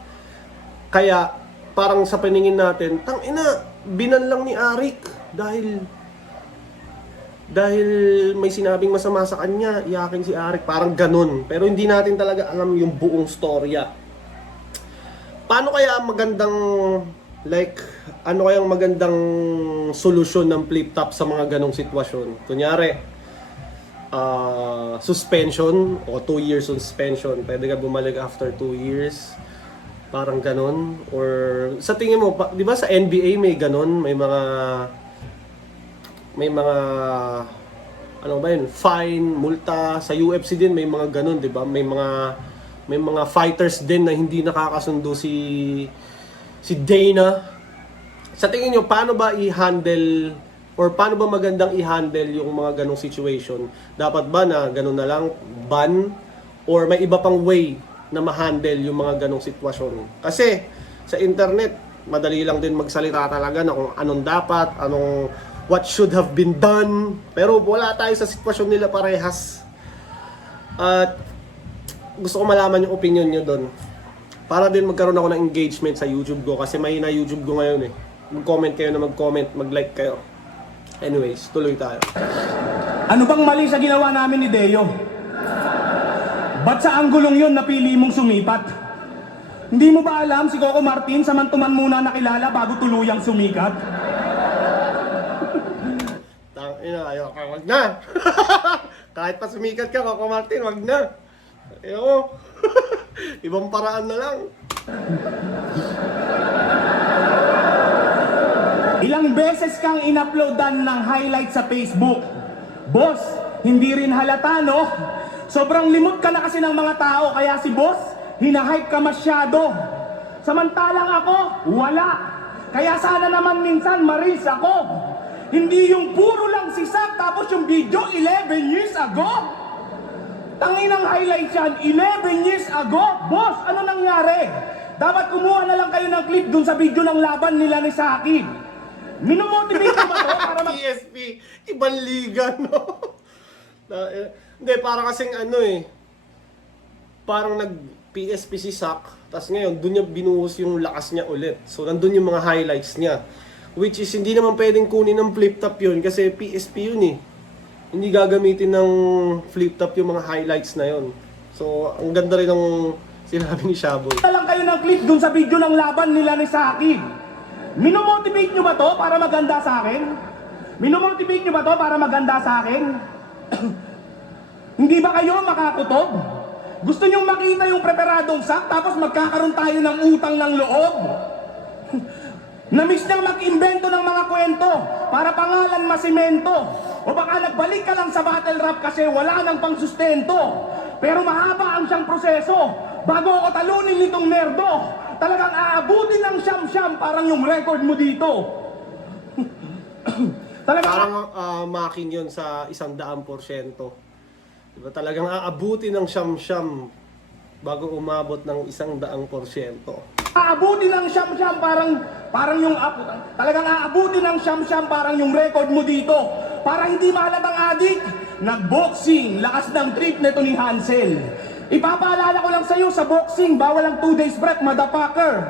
Kaya parang sa paningin natin, tangina, binan lang ni Arik dahil may sinabing masama sa kanya, iyakin si Arik, parang ganun. Pero hindi natin talaga alam yung buong storya. Paano kaya ano kayang magandang solusyon ng flip top sa mga ganong sitwasyon? Kunyari, suspension o 2 years suspension. Pwede ka bumalik after 2 years. Parang ganon. Or sa tingin mo, di ba sa NBA may ganon? May mga ano ba yun? Fine, multa. Sa UFC din may mga ganon, di ba? May mga fighters din na hindi nakakasundo si Dana. Sa tingin nyo, paano ba i-handle or paano ba magandang i-handle yung mga ganong situation? Dapat ba na ganon na lang, ban? Or may iba pang way na ma-handle yung mga ganong sitwasyon? Kasi sa internet, madali lang din magsalita talaga na kung anong dapat, what should have been done. Pero wala tayo sa sitwasyon nila parehas. At gusto ko malaman yung opinion nyo doon. Para din magkaroon ako ng engagement sa YouTube ko. Kasi mahina YouTube ko ngayon eh. Mag-comment kayo na mag-comment, mag-like kayo. Anyways, tuloy tayo. Ano bang mali sa ginawa namin ni Deo? Ba't sa anggulong yun napili mong sumipat? Hindi mo ba alam si Coco Martin samantuman muna nakilala bago tuluyang sumikat? Tangina, ayoko, wag na. Kahit pa sumikat ka, Coco Martin, wag na. Ayoko. Ibang paraan na lang. Ilang beses kang in-uploadan ng highlight sa Facebook. Boss, hindi rin halata, no? Sobrang limot ka na kasi ng mga tao, kaya si boss, hinahype ka masyado. Samantalang ako, wala. Kaya sana naman minsan maris ako. Hindi yung puro lang si Sak, tapos yung video 11 years ago. Tanginang highlight yan, 11 years ago. Boss, ano nangyari? Dapat kumuha na lang kayo ng clip dun sa video ng laban nila ni Saki. Minomotivate mo ba to para PSP, ibang liga, no? Hindi, parang kasing parang nag-PSP si Sak, tapos ngayon, dun niya binuhos yung lakas niya ulit. So, nandun yung mga highlights niya. Which is, hindi naman pwedeng kunin ng flip top yun, kasi PSP yun eh. Hindi gagamitin ng flip top yung mga highlights na yun. So, ang ganda rin ng sinabi ni Shaboy. na lang kayo ng clip dun sa video ng laban nila ni Saki. Minomotivate nyo ba to para maganda sa akin? Minomotivate nyo ba to para maganda sa akin? Hindi ba kayo makakutob? Gusto nyong makita yung preparadong Sak tapos magkakaroon tayo ng utang ng loob? Namiss niyang mag-imbento ng mga kwento para pangalan masimento. O baka nagbalik ka lang sa battle rap kasi wala nang pangsustento. Pero mahaba ang siyang proseso bago ako talunin nitong nerdo. Talagang aabutin ng siyam-siyam parang yung record mo dito. Parang makin yun sa 100%. Diba? Talagang aabutin ng siyam-siyam bago umabot ng 100%. Aabutin ng siyam-siyam parang yung talagang aabutin ng siyam-siyam parang yung record mo dito. Para hindi mahalatang adik, nag-boxing, lakas ng trip nito ni Hansel. Ipapaalala ko lang sa'yo, sa boxing, bawal ang 2 days break, motherfucker.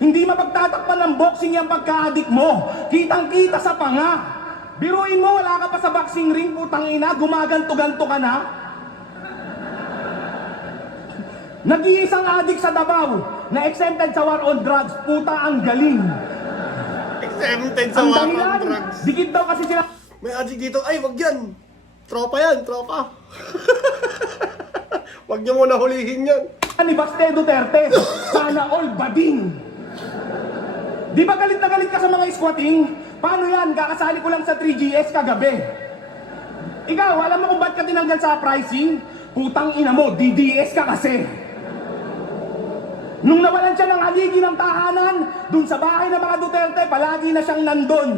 Hindi mapagtatakpan ng boxing yung pagka-addict mo. Kitang-kita sa panga. Biruin mo, wala ka pa sa boxing ring, putang ina, gumaganto-ganto ka na. Nag-iisang addict sa Davao, na exempted sa war on drugs. Puta, ang galing. Exempted sa Ang war on dahilan, drugs. dikit daw kasi sila May addict dito. Ay, wag yan. Tropa yan, tropa. Wag niyo muna hulihin yan. ni Baste Duterte. Sana all bading. Di ba galit na galit ka sa mga squatting? Paano yan? Kakasali ko lang sa 3GS kagabi. Ikaw, alam mo kung ba't ka tinanggal sa pricing? Putang ina mo, DDS ka kasi. Nung nawalan siya ng haligi ng tahanan, dun sa bahay ng mga Duterte, palagi na siyang nandun.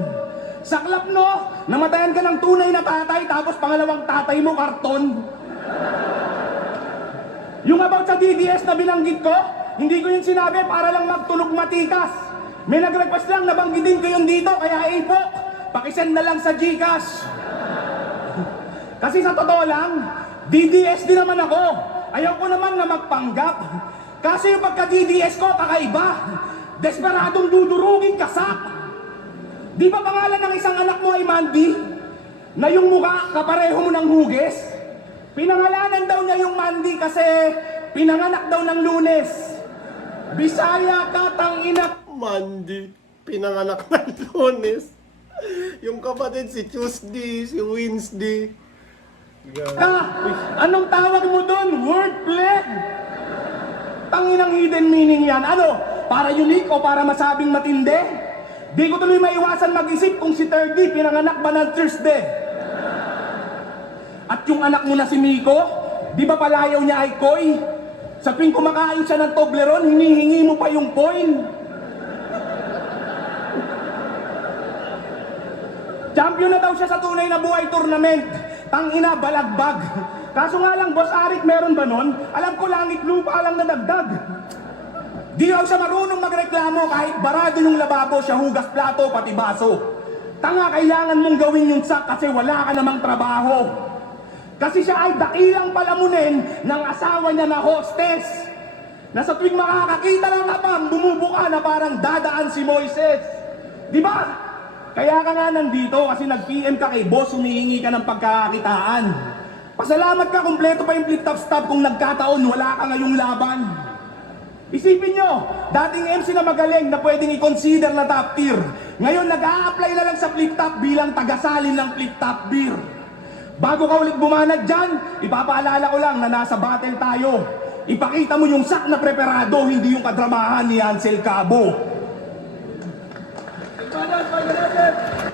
Saklap no, namatayan ka ng tunay na tatay, tapos pangalawang tatay mo karton. Yung about sa DDS na binanggit ko, hindi ko yung sinabi para lang magtunog matikas. May nag-request lang, nabanggitin ko yung dito, kaya po, pakisend na lang sa GCash. Kasi sa totoo lang, DDS din naman ako. Ayaw ko naman na magpanggap. Kasi yung pagka-DDS ko, kakaiba. Desperadong dudurugin kasak. Di ba pangalan ng isang anak mo ay Mandy? Na yung mukha kapareho mo ng hugis? Pinangalanan daw niya yung Mandy kasi pinanganak daw ng Lunes. Bisaya ka, tangina. Mandy, pinanganak ng Lunes. Yung kapatid si Tuesday, si Wednesday. Ka, anong tawag mo doon? Wordplay? Tanginang hidden meaning yan. Ano? Para unique o para masabing matindi? Di ko tuloy maiwasan mag-isip kung si Terdy pinanganak ba ng Thursday. At yung anak mo na si Miko, di ba palayaw niya ay Koy? Sa tuwing kumakain siya ng Toblerone, hinihingi mo pa yung coin. Champion na daw siya sa tunay na buhay tournament. Tangina, balagbag. Kaso nga lang, Boss Arik, meron ba nun? Alam ko langit lupa lang nadagdag. Di raw siya marunong magreklamo kahit barado yung lababo siya hugas plato pati baso. Tanga, kailangan mong gawin yung sak kasi wala ka namang trabaho. Kasi siya ay dakilang palamunin ng asawa niya na hostess. Na sa tuwing makakakita ng apam, bumubuka na parang dadaan si Moises. Di ba? Kaya ka nga nandito kasi nag-PM ka kay boss, humihingi ka ng pagkakakitaan. Pasalamat ka, kumpleto pa yung flip-top stop kung nagkataon, wala ka ngayong laban. Isipin nyo, dating MC na magaling na pwedeng i-consider na top tier. Ngayon nag-a-apply na lang sa flip-top bilang tagasalin ng flip-top beer. Bago ka ulit bumanat dyan, ipapaalala ko lang na nasa battle tayo. Ipakita mo yung sak na preparado, hindi yung kadramahan ni Ansel Cabo.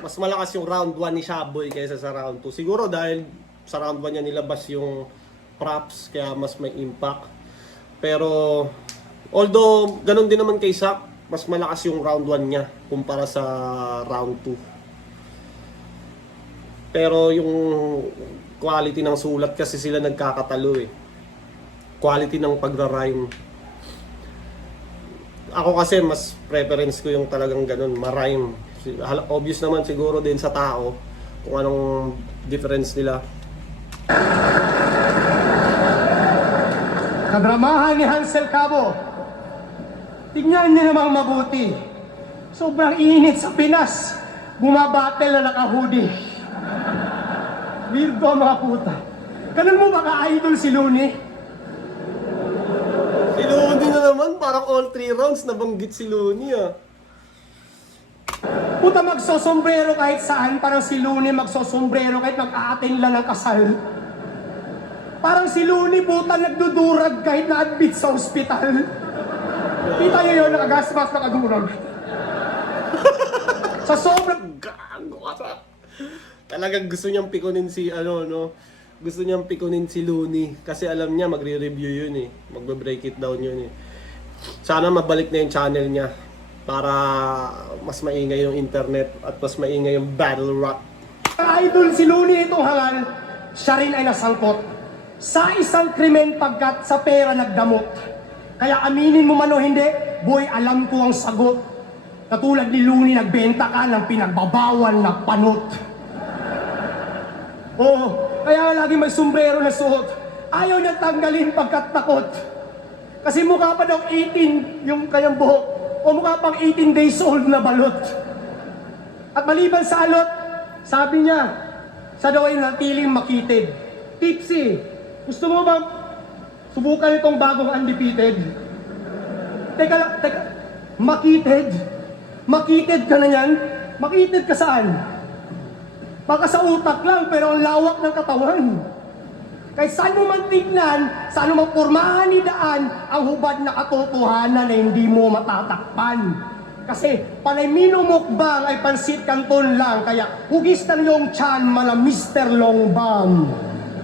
Mas malakas yung round 1 ni Shaboy kaysa sa round 2. Siguro dahil sa round 1 niya nilabas yung props, kaya mas may impact. Pero although ganun din naman kay Sak, mas malakas yung round 1 niya kumpara sa round 2. Pero yung quality ng sulat kasi sila nagkakatalo eh. Quality ng pagra-rhyme. Ako kasi mas preference ko yung talagang ganun, ma-rhyme. Obvious naman siguro din sa tao kung anong difference nila. Kadramahan ni Hansel Cabo. Tignan niyo namang mabuti. Sobrang init sa Pinas. Bumabattle na naka-hoodie. Weirdo mga puta. Ganun mo ba ka-idol si Looney? Si Looney na naman, parang all 3 rounds nabanggit si Looney ah. Puta, magsosombrero kahit saan. Parang si Looney magsosombrero kahit mag-a-attend lang ng kasal. Parang si Looney, puta, nagdudurag kahit na-admit sa ospital. Kita niyo yun, nakagasmas, nakadurag. Sa sobrang Gago ka sa... Talagang gusto niyang pikunin si gusto niyang pikunin si Looney kasi alam niya magre-review yun eh. Magbe-break it down yun eh. Sana mabalik na yung channel niya para mas maingay yung internet at mas maingay yung battle rap. idol si Looney itong hangal, siya rin ay nasangkot sa isang krimen pagkat sa pera nagdamot. Kaya aminin mo man o hindi, boy, alam ko ang sagot. Katulad ni Looney, nagbenta ka ng pinagbabawal na panot. Oo, kaya lagi may sombrero na suot. Ayaw niya tanggalin pagkat takot. Kasi mukha pa daw 18 yung kanyang buhok. O mukha pang 18 days old na balot. At maliban sa alot, sabi niya, siya daw ay natiling makitid. Tipsy, gusto mo ba subukan itong bagong undefeated? Teka lang, teka. Makitid? Makitid ka na yan? Makitid ka saan? Baka sa utak lang, pero ang lawak ng katawan. Kaya saan mo man tignan, saan mo pormahan ni daan, ang hubad na katotohanan na hindi mo matatakpan. Kasi panay minumukbang ay pansit kanton lang, kaya hugis ng iyong tiyan, mala Mr. Longbang.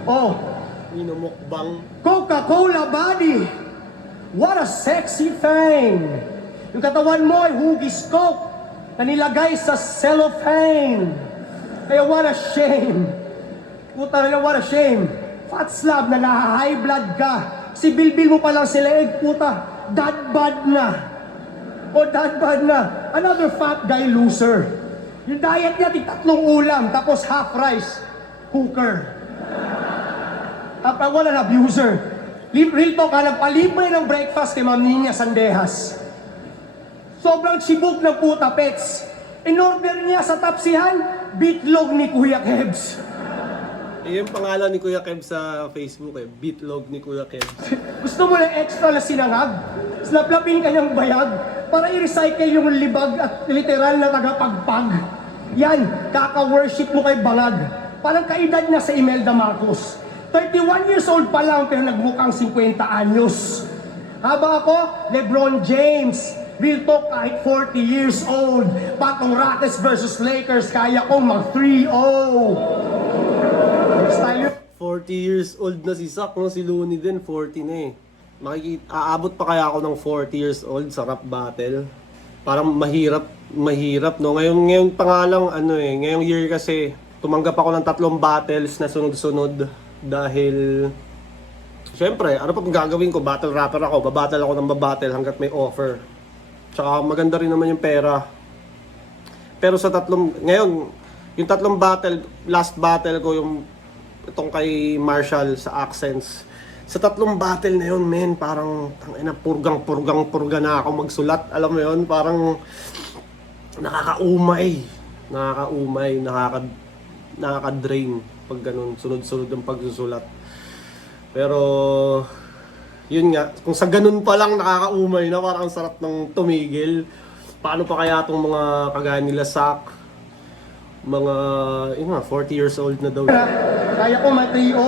Oh, Minumukbang. Coca-Cola body. What a sexy thing. Yung katawan mo ay hugis Coke na nilagay sa cellophane. Kaya what a shame. Puta na what a shame. Fat slab na high blood ka. Si Bilbil mo pa lang sila puta. Dad bad na. O dad bad na. Another fat guy loser. Yung diet niya, 3 ulam, tapos half rice. Cooker. Wala na, abuser. Real talk, nagpalibre ng breakfast kay Ma'am Nina Sandejas. Sobrang sibog ng puta, pets. In-order niya sa tapsihan, bitlog ni Kuya Kebs. Yung pangalan ni Kuya Kev sa Facebook Bitlog ni Kuya Kev. Gusto mo ng extra na sinangag? Slaplapin kanyang bayag para i-recycle yung libag at literal na tagapagpag. Yan, kaka-worship mo kay Bangag. Parang kaedad na sa Imelda Marcos. 31 years old pa lang pero nagmukhang 50 anyos. Habang ako, LeBron James. Real talk, kahit 40 years old. Patong Rockets versus Lakers, kaya kong mag-3-0. Style 40 years old na si Sak, no? Si Looney din, 40 na eh. Aabot pa kaya ako ng 40 years old sa rap battle? Parang mahirap, no? Ngayon pa nga lang, ngayong year kasi, tumanggap ako ng 3 battles na sunod-sunod dahil, syempre, ano pa gagawin ko? Battle rapper ako, babattle ako ng babattle hanggat may offer. Tsaka maganda rin naman yung pera. Pero sa ngayon, yung 3 battle, last battle ko yung itong kay Marshall sa Accents. Sa 3 battle na yun, men, parang purga na ako magsulat. Alam mo yun, parang nakakaumay, nakaka-drain pag ganun, sunod-sunod ang pagsusulat. Pero yun nga, kung sa ganun pa lang nakakaumay na, parang ang sarap ng tumigil. Paano pa kaya itong mga kagaya nila Sak? Mga 40 years old na daw. kaya ko mag-3-0.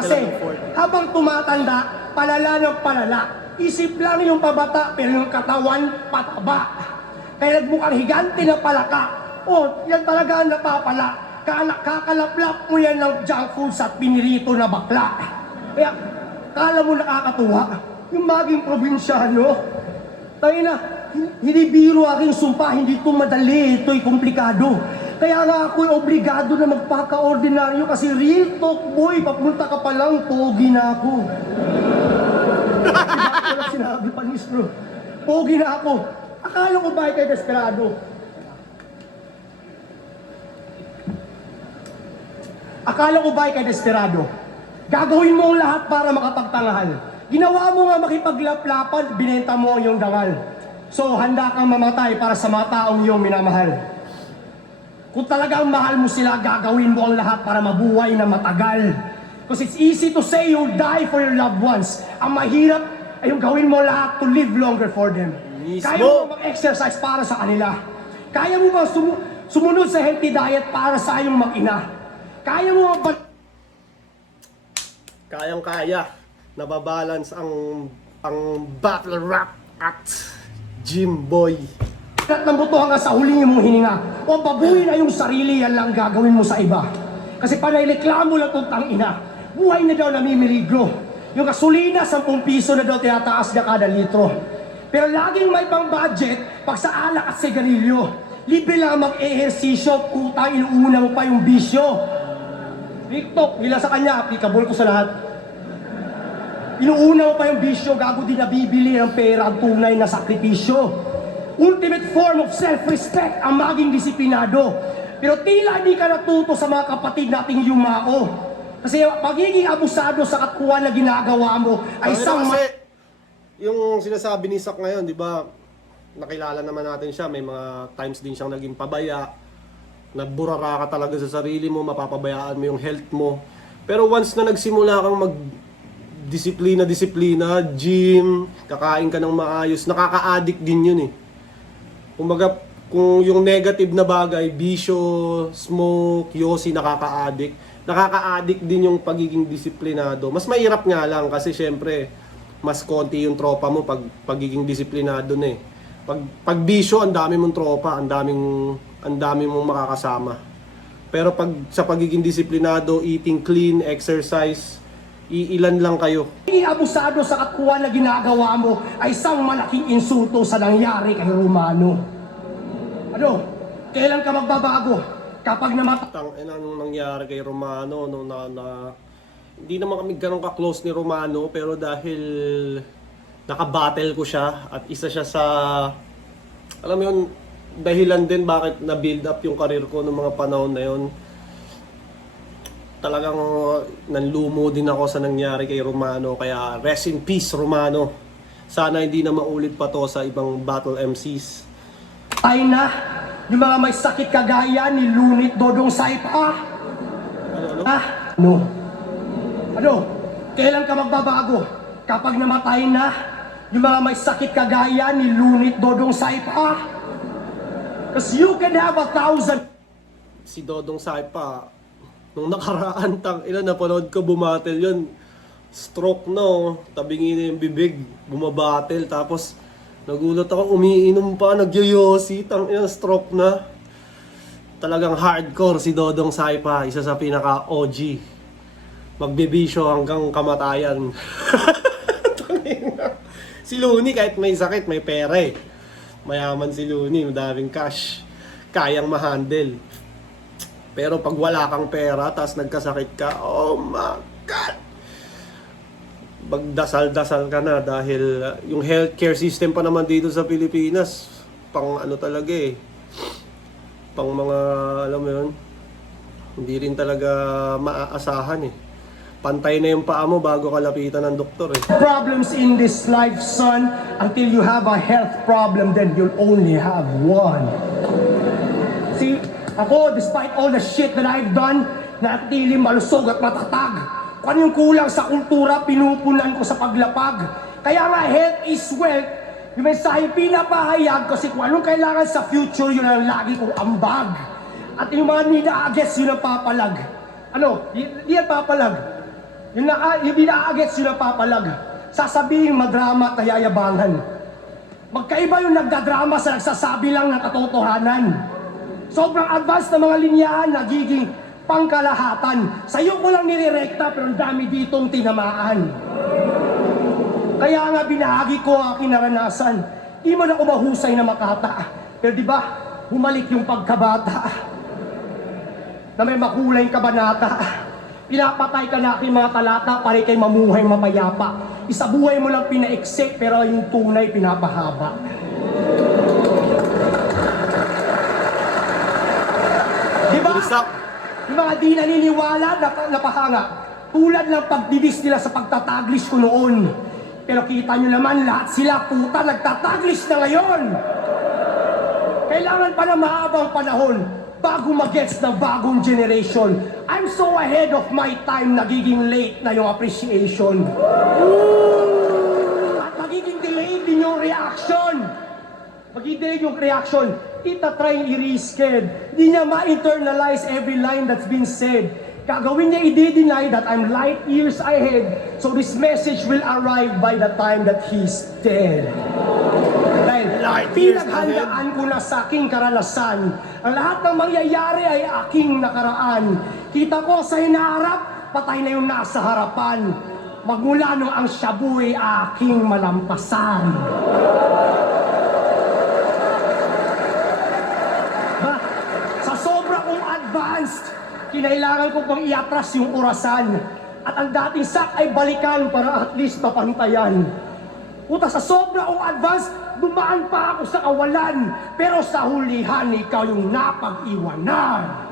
Kasi ng 40. habang tumatanda, palala ng palala. Isip lang yung pabata, pero yung katawan pataba. Kaya nagmukhang higante na palaka. Oh, yan talaga ang napapala. Kakalaplap mo yan ng junk food sa pinirito na bakla. Kaya, kala mo nakakatuwa. Yung maging probinsyano, tayo na, hindi biro aking sumpa, hindi ito madali, ito'y komplikado. Kaya nga ako'y obligado na magpaka-ordinaryo kasi real talk boy, papunta ka pa lang, pogi na ako. Bakit ko lang sinabi, Panistro? Pogi na ako. Akala ko ba kay desperado? Akala ko ba kay desperado? Gagawin mo ang lahat para makapagtanghal. Ginawa mo nga makipaglaplapan, binenta mo ang iyong dangal. So, handa kang mamatay para sa mga taong iyong minamahal. Kung talagang mahal mo sila, gagawin mo ang lahat para mabuhay na matagal. Because it's easy to say you'll die for your loved ones. Ang mahirap ay yung gawin mo lahat to live longer for them. Mismo. Kaya mo mag-exercise para sa kanila. Kaya mo bang sumunod sa healthy diet para sa iyong mag-ina. Kaya mo bang Kayang-kaya. Nababalance ang battle rap at gym boy. at ng buto hanggang sa huling mong hininga. O babuhin na yung sarili, yan lang gagawin mo sa iba. Kasi panay-reklamo lang itong tangina. Buhay na daw namimiligro. Yung gasolina, 10 piso na daw tinataas na kada litro. Pero laging may pang budget pag sa alak at sigarilyo. Libre lang mag-ehersisyo, utang inuunang pa yung bisyo. TikTok, nila sa kanya, applicable ko sa lahat. Inuuna mo pa yung bisyo, gago din nabibili ng pera ang tunay na sakripisyo. Ultimate form of self-respect ang maging disiplinado. Pero tila hindi ka natuto sa mga kapatid nating yumao. Kasi pagiging abusado sa katkuhan na ginagawa mo ay isang... Kasi yung sinasabi ni Sak ngayon, di ba, nakilala naman natin siya, may mga times din siyang naging pabaya. Nagburara ka talaga sa sarili mo, mapapabayaan mo yung health mo. Pero once na nagsimula kang disiplina, gym, kakain ka ng maayos, nakaka-addict din yun eh. Kumbaga, kung yung negative na bagay, bisyo, smoke, yosi, nakaka-addict din yung pagiging disiplinado. Mas mahirap nga lang kasi syempre, mas konti yung tropa mo pagiging disiplinado na eh. Pag bisyo, ang dami mong tropa, ang dami mong makakasama. Pero pag sa pagiging disiplinado, eating clean, exercise, iilan lang kayo. Abusado sa katkuhan na ginagawa mo ay isang malaking insulto sa nangyari kay Romano. Ano? Kailan ka magbabago? Kapag namatay Anong nangyari kay Romano, hindi naman kami ganun ka-close ni Romano, pero dahil nakabattle ko siya at isa siya sa, alam mo yun, dahilan din bakit na-build up yung career ko noong mga panahon na yun. Talagang nanlumo din ako sa nangyari kay Romano, kaya rest in peace Romano. Sana hindi na maulit pa to sa ibang battle MCs. na, yung mga may sakit kagaya ni Lunit Dodong Saipa. Ano? Kailan ka magbabago? Kapag namatay na, yung mga may sakit kagaya ni Lunit Dodong Saipa. Because you can have 1,000. Si Dodong Saipa, nung nakaraan, napanood ko bumatel yun. Stroke no, tabingi na yung bibig, bumabatel, tapos nagulat ako, umiinom pa, nagyoyosi, stroke na. Talagang hardcore si Dodong Saipa, isa sa pinaka-OG. Magbibisyo hanggang kamatayan. Si Looney, kahit may sakit, may pera eh. Mayaman si Looney, madaming cash. Kayang ma-handle. Pero pag wala kang pera, tapos nagkasakit ka, oh my God! Magdasal-dasal ka na dahil yung healthcare system pa naman dito sa Pilipinas, pang ano talaga eh. Pang mga, alam mo yun, hindi rin talaga maaasahan eh. Pantay na yung paa mo bago ka lapitan ng doktor eh. Problems in this life, son. Until you have a health problem, then you'll only have one. See, ako, despite all the shit that I've done, natili malusog at matatag. Kung ano yung kulang sa kultura, pinupunan ko sa paglapag. Kaya nga, health is wealth. Yung mensahe pinapahayag kasi kung anong kailangan sa future, yun ang lagi kong ambag. At yung mga nina-agets, yun ang papalag. Ano? Di yan papalag. Yung nina-agets, yun ang papalag. Sasabihin madrama at nayayabangan. Magkaiba yung nagdadrama sa nagsasabi lang ng katotohanan. Sobrang advanced na mga linyahan, nagiging pangkalahatan. Sa'yo ko lang nirerekta, pero ang dami ditong tinamaan. Kaya nga binahagi ko ang aking naranasan. Di man ako mahusay na makata. Pero di ba, bumalik yung pagkabata. Na may makulay kabanata. Pinapatay ka na aking mga talata para kay mamuhay mapayapa. Isabuhay mo lang pina-exec, pero yung tunay pinapahaba. Diba? Yung mga di naniniwala, napahanga. Tulad ng pagdidis nila sa pagtataglis ko noon. Pero kita nyo naman, lahat sila puta nagtataglis na ngayon. Kailangan pa na mahabang panahon bago mag-gets ng bagong generation. I'm so ahead of my time, nagiging late na yung appreciation. At magiging delayed din yung reaction. Magiging delayed yung reaction. Itatry i-rescared. Di niya ma-internalize every line that's been said. Gagawin niya i-deny that I'm light years ahead, so this message will arrive by the time that he's dead. Dahil pinaghandaan ko na sa aking karanasan, ang lahat ng mangyayari ay aking nakaraan. Kita ko sa hinaharap, patay na yung nasa harapan. Magmula nung ang shabu ay aking malampasan. Sa sobra kong advanced, kinailangan ko pang iatras yung orasan. At ang dating sak ay balikan para at least mapantayan. Puta, sa sobra kong advance, dumaan pa ako sa kawalan. Pero sa hulihan, ikaw yung napag-iwanan.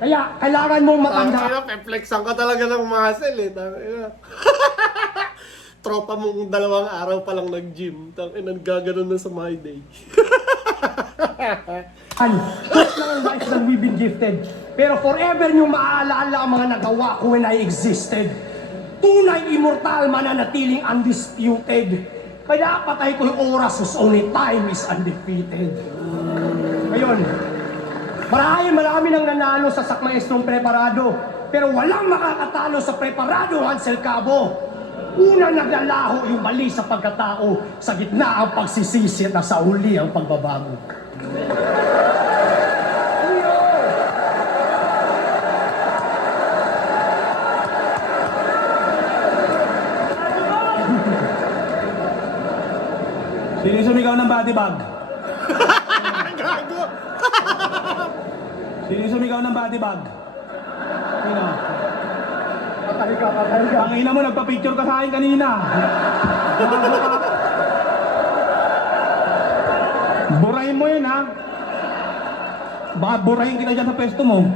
Kaya, kailangan mong matanda. Peflexan ka talaga ng muscle eh. Tropa mong 2 araw pa lang nag-gym. Gaganon na sa my day. Just lang ang life that we've been gifted. Pero forever niyong maaalala ang mga nagawa ko when I existed. Tunay immortal, mananatiling undisputed. Kaya patay ko yung oras whose only time is undefeated. Ngayon, marami nang nanalo sa sakmaestrong preparado, pero walang makakatalo sa preparado Hansel Cabo. Una naglalaho yung mali sa pagkatao, sa gitna ang pagsisisi at sa uli ang pagbabago. Sino yung sumigaw ng body bag? Gago! Sino yung sumigaw ng body bag? Sino? Patay ka. Ang ina mo, nagpa-picture ka sa akin kanina. Bago ka. Burahin mo yun, ha? Baka burahin kita dyan sa pwesto mo.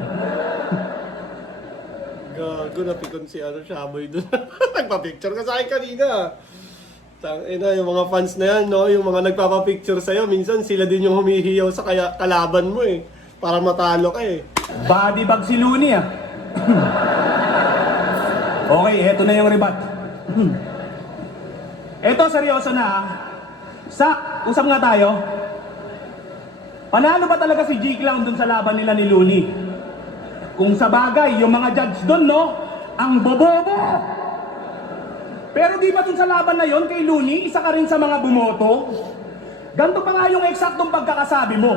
Gago, napikon si Shaboy dun. Nagpa-picture ka sa akin kanina. Tangina, yung mga fans na yan, no? Yung mga nagpapapicture sa'yo, minsan sila din yung humihiyaw sa kalaban mo eh. Para matalo ka eh. Body bag si Looney, ah. Okay, eto na yung rebat. Eto, seryoso na, ah. Sak, usap nga tayo. Panalo ba talaga si G-Clown dun sa laban nila ni Looney? Kung sa bagay, yung mga judge dun, no? Ang bobobo! Pero di ba dun sa laban na yon kay Looney, isa ka rin sa mga bumoto? Ganto pa nga yung eksaktong pagkakasabi mo.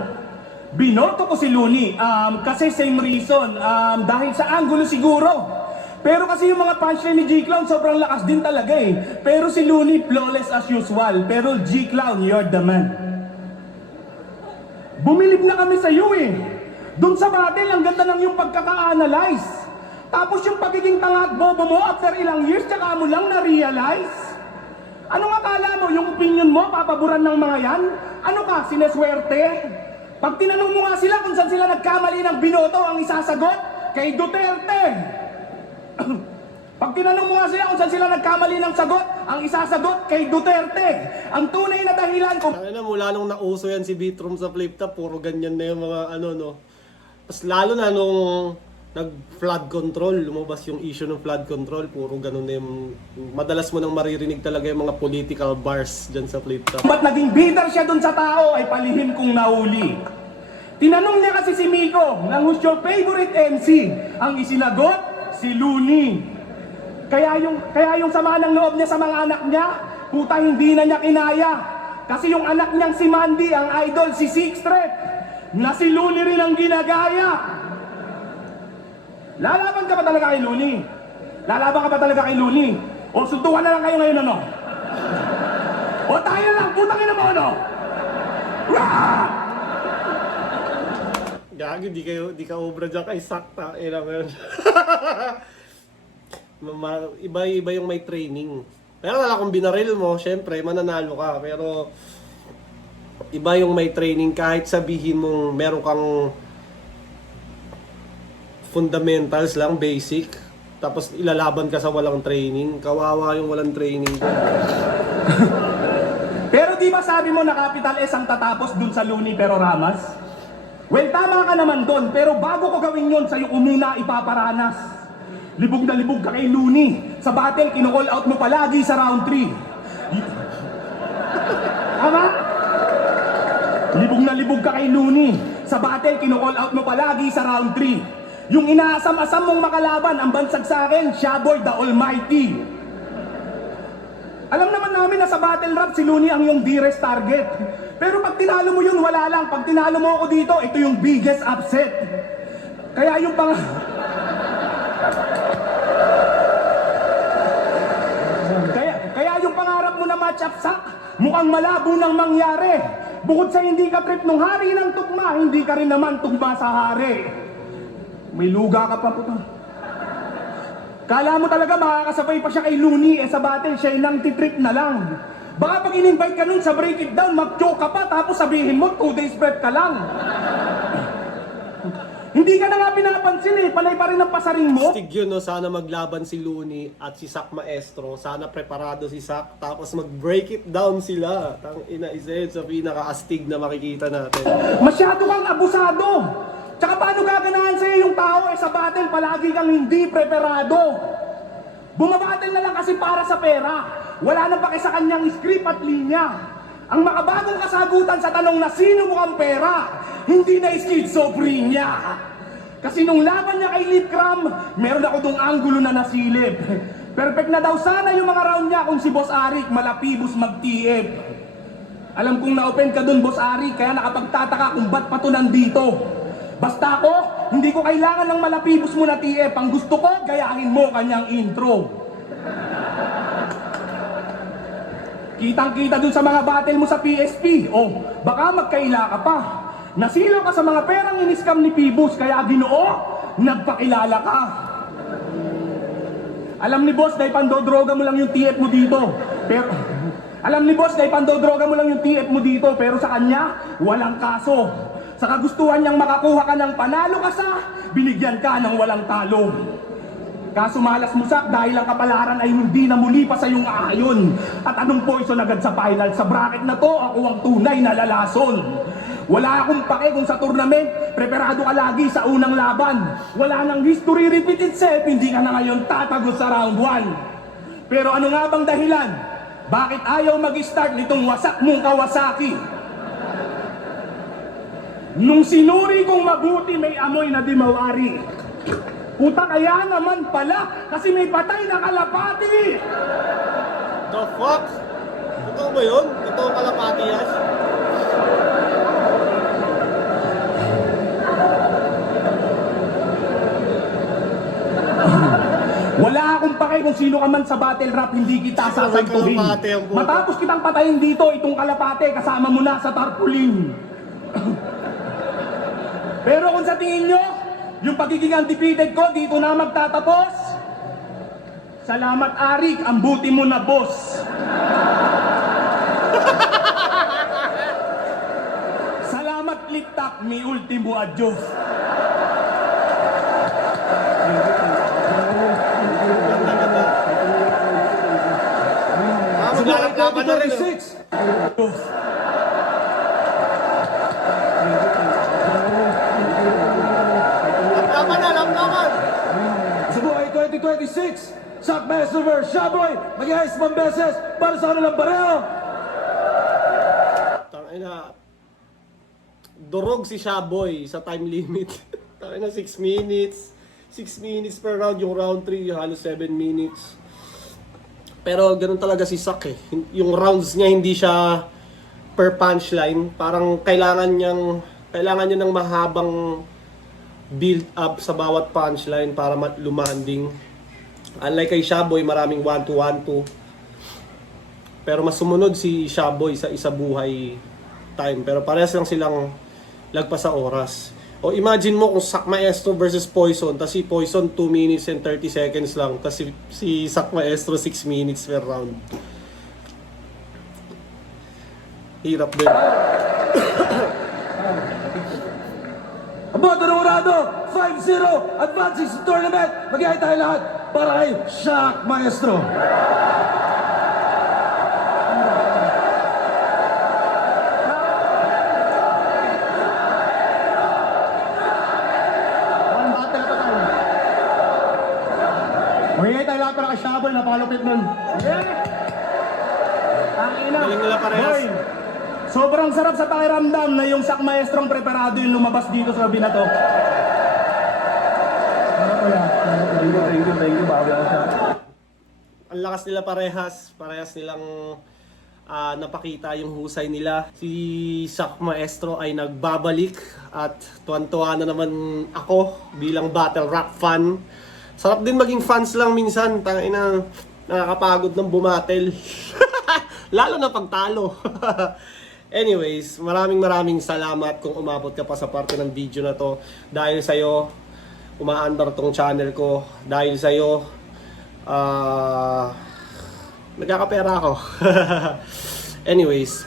Binoto ko si Looney, kasi same reason, dahil sa angulo siguro. Pero kasi yung mga punchline ni G-Clown sobrang lakas din talaga eh. Pero si Looney flawless as usual, pero G-Clown, you're the man. Bumilib na kami sa iyo eh. Dun sa battle, ang ganda ng yung pagkaka-analyze. Tapos yung pagiging tanga at bobo mo after ilang years, tsaka mo lang na-realize? Anong akala mo? Yung opinion mo, papaboran ng mga yan? Ano ka, sineswerte? Pag tinanong mo nga sila kung saan sila nagkamali ng binoto, ang isasagot, kay Duterte. Pag tinanong mo nga sila kung saan sila nagkamali ng sagot, ang isasagot, kay Duterte. Ang tunay na dahilan kung... Tangina, mula nung nauso yan si Beatroom sa flip top, puro ganyan na yung mga ano, no? Mas lalo na nung nag-flood control, lumabas yung issue ng flood control, puro ganun na yung... Madalas mo nang maririnig talaga yung mga political bars dyan sa flip top. ba't naging bitter siya dun sa tao ay palihim kong nahuli. Tinanong niya kasi si Miko, ng who's your favorite MC? Ang isinagot, si Looney. Kaya yung sama ng loob niya sa mga anak niya, puta hindi na niya kinaya. Kasi yung anak niyang si Mandy, ang idol, si Six Threat, na si Looney rin ang ginagaya. Lalaban ka ba talaga kay Looney? Lalaban ka ba talaga kay Looney? O suntukan na lang kayo ngayon, ano? O tayo lang, putang ina mo, ano? Rah! Gagi, di ka obra dyan kay Sakta. Iba yung may training. Pero wala kung binaril mo, syempre, mananalo ka. Pero iba yung may training kahit sabihin mong meron kang fundamentals lang, basic. Tapos ilalaban ka sa walang training. Kawawa yung walang training. Pero di ba sabi mo na Capital S ang tatapos dun sa Looney pero Ramas? Well, tama ka naman dun, pero bago ko gawin yun, sa'yo ko muna ipaparanas. Libog na libog ka kay Looney. Sa battle, kinukall out mo palagi sa round 3. Tama? Libog na libog ka kay Looney. Sa battle, kinukall out mo palagi sa round 3. Yung inaasam-asam mong makalaban, ang bansag sa akin, Shaboy the Almighty. Alam naman namin na sa battle rap, si Looney ang yung dearest target. Pero pag tinalo mo yun, wala lang. Pag tinalo mo ako dito, ito yung biggest upset. Kaya yung Kaya yung pangarap mo na match up sak, mukhang malabo nang mangyari. Bukod sa hindi ka trip nung hari ng tugma, hindi ka rin naman tugma sa hari. May luga ka pa, puto. Kala mo talaga makakasabay pa siya kay Looney, sa battle siya nang titrip na lang. Baka pag in-invite ka nun sa break it down, mag-choke ka pa, tapos sabihin mo 2 days prep ka lang. Hindi ka na nga pinapansin panay pa rin ang pasaring mo. Astig yun, no? Sana maglaban si Looney at si Sak Maestro. Sana preparado si Sak, tapos mag-break it down sila. Tangina, isa yun sa pinaka-astig na makikita natin. Masyado kang abusado. Tsaka paano gaganahan sa'yo yung tao sa battle palagi kang hindi preparado? Bumabattle na lang kasi para sa pera. Wala nang paki sa kanyang script at linya. Ang makabagong kasagutan sa tanong na sino mo ang pera, hindi na schizophrenia. Kasi nung laban niya kay Lip Cram, meron ako dong anggulo na nasilip. Perfect na daw sana yung mga round niya kung si Boss Arik malapibos mag-TF. Alam kong na-open ka dun, Boss Arik, kaya nakapagtataka kung ba't pa to nandito. Basta ako, hindi ko kailangan ng malapibos mo na TF. Ang gusto ko, gayahin mo kanyang intro. Kitang-kita dun sa mga battle mo sa PSP. O, baka magkaila ka pa. Nasilaw ka sa mga perang iniskam ni Pibus, kaya Ginoo, nagpakilala ka. Alam ni Boss na ipandodroga mo lang yung TF mo dito. Pero, alam ni Boss na ipandodroga mo lang yung TF mo dito, pero sa kanya, walang kaso. Sa kagustuhan niyang makakuha ka ng panalo ka sa, binigyan ka ng walang talo. Kaso malas musak dahil ang kapalaran ay hindi na muli pa sa iyong aayon. At anong poison agad sa final? Sa bracket na to, ako ang tunay na lalason. Wala akong pake kung sa tournament, preparado ka lagi sa unang laban. Wala nang history repeat itself, hindi ka na ngayon tatagos sa round 1. Pero ano nga bang dahilan? Bakit ayaw mag-start nitong wasak mong Kawasaki? Nung sinuri kong mabuti may amoy na di mawari. Puta kaya naman pala kasi may patay na kalapati. The fuck? Totoo ba yun? Totoo kalapati yan? Wala akong pake kung sino ka man sa battle rap, hindi kita Sino may sasantuhin. kalapate ang puta? Matapos kitang patayin dito, itong kalapate kasama mo na sa tarpaulin. Pero kung sa tingin nyo, yung pagiging undefeated ko dito na magtatapos, salamat Arik, ang buti mo na boss. Salamat Liktak, mi ultimo adios. Maglalaglaban na rin. Adios. Laban na, laban! Sa buhay 2026, Shockmaster vs. Shaboy, mag-iayos pang beses para sa kanilang pareho. Tangina. Durog si Shaboy sa time limit. Tangina 6 minutes. 6 minutes per round, yung round 3 halos 7 minutes. Pero ganun talaga si Sak eh. Yung rounds niya hindi siya per punchline. Parang kailangan niya ng mahabang build up sa bawat punchline para lumanding. Unlike kay Shaboy, maraming 1-2-1-2. Pero mas sumunod si Shaboy sa isa buhay time. Pero parehas lang silang lagpas sa oras. O imagine mo kung Sak Maestro versus Poison, tas si Poison 2 minutes and 30 seconds lang, tas si Sak Maestro 6 minutes per round. Hirap din. Ang boto ng Urado, 5-0, advancing sa tournament. Mag-iayos tayo lahat para kay Shock Maestro. Magigay tayo lahat para kay Shaboy, napakalupit nun. Ang ina. Galing nila parehas. Boy, sobrang sarap sa pakiramdam na yung Sak Maestrong preparado yung lumabas dito sa binato. Thank you, bawi ako siya. Ang lakas nila parehas nilang napakita yung husay nila. Si Sak Maestro ay nagbabalik at tuwan-tuwa na naman ako bilang battle rap fan. Sarap din maging fans lang minsan, tangina nakakapagod ng bumatel. Lalo na pagtalo. Anyways, maraming salamat kung umabot ka pa sa parte ng video na to. Dahil sa'yo, umaandar tong channel ko. Dahil sa'yo, nagkakapera ako. Anyways,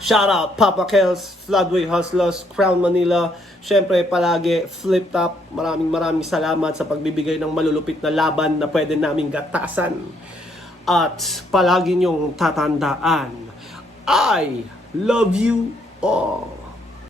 shout out Papa Kels, Floodway Hustlers, Crown Manila. Syempre palagi Flip Top. Maraming salamat sa pagbibigay ng malulupit na laban na pwede naming gatasan. At palagi nyong tatandaan, I love you all.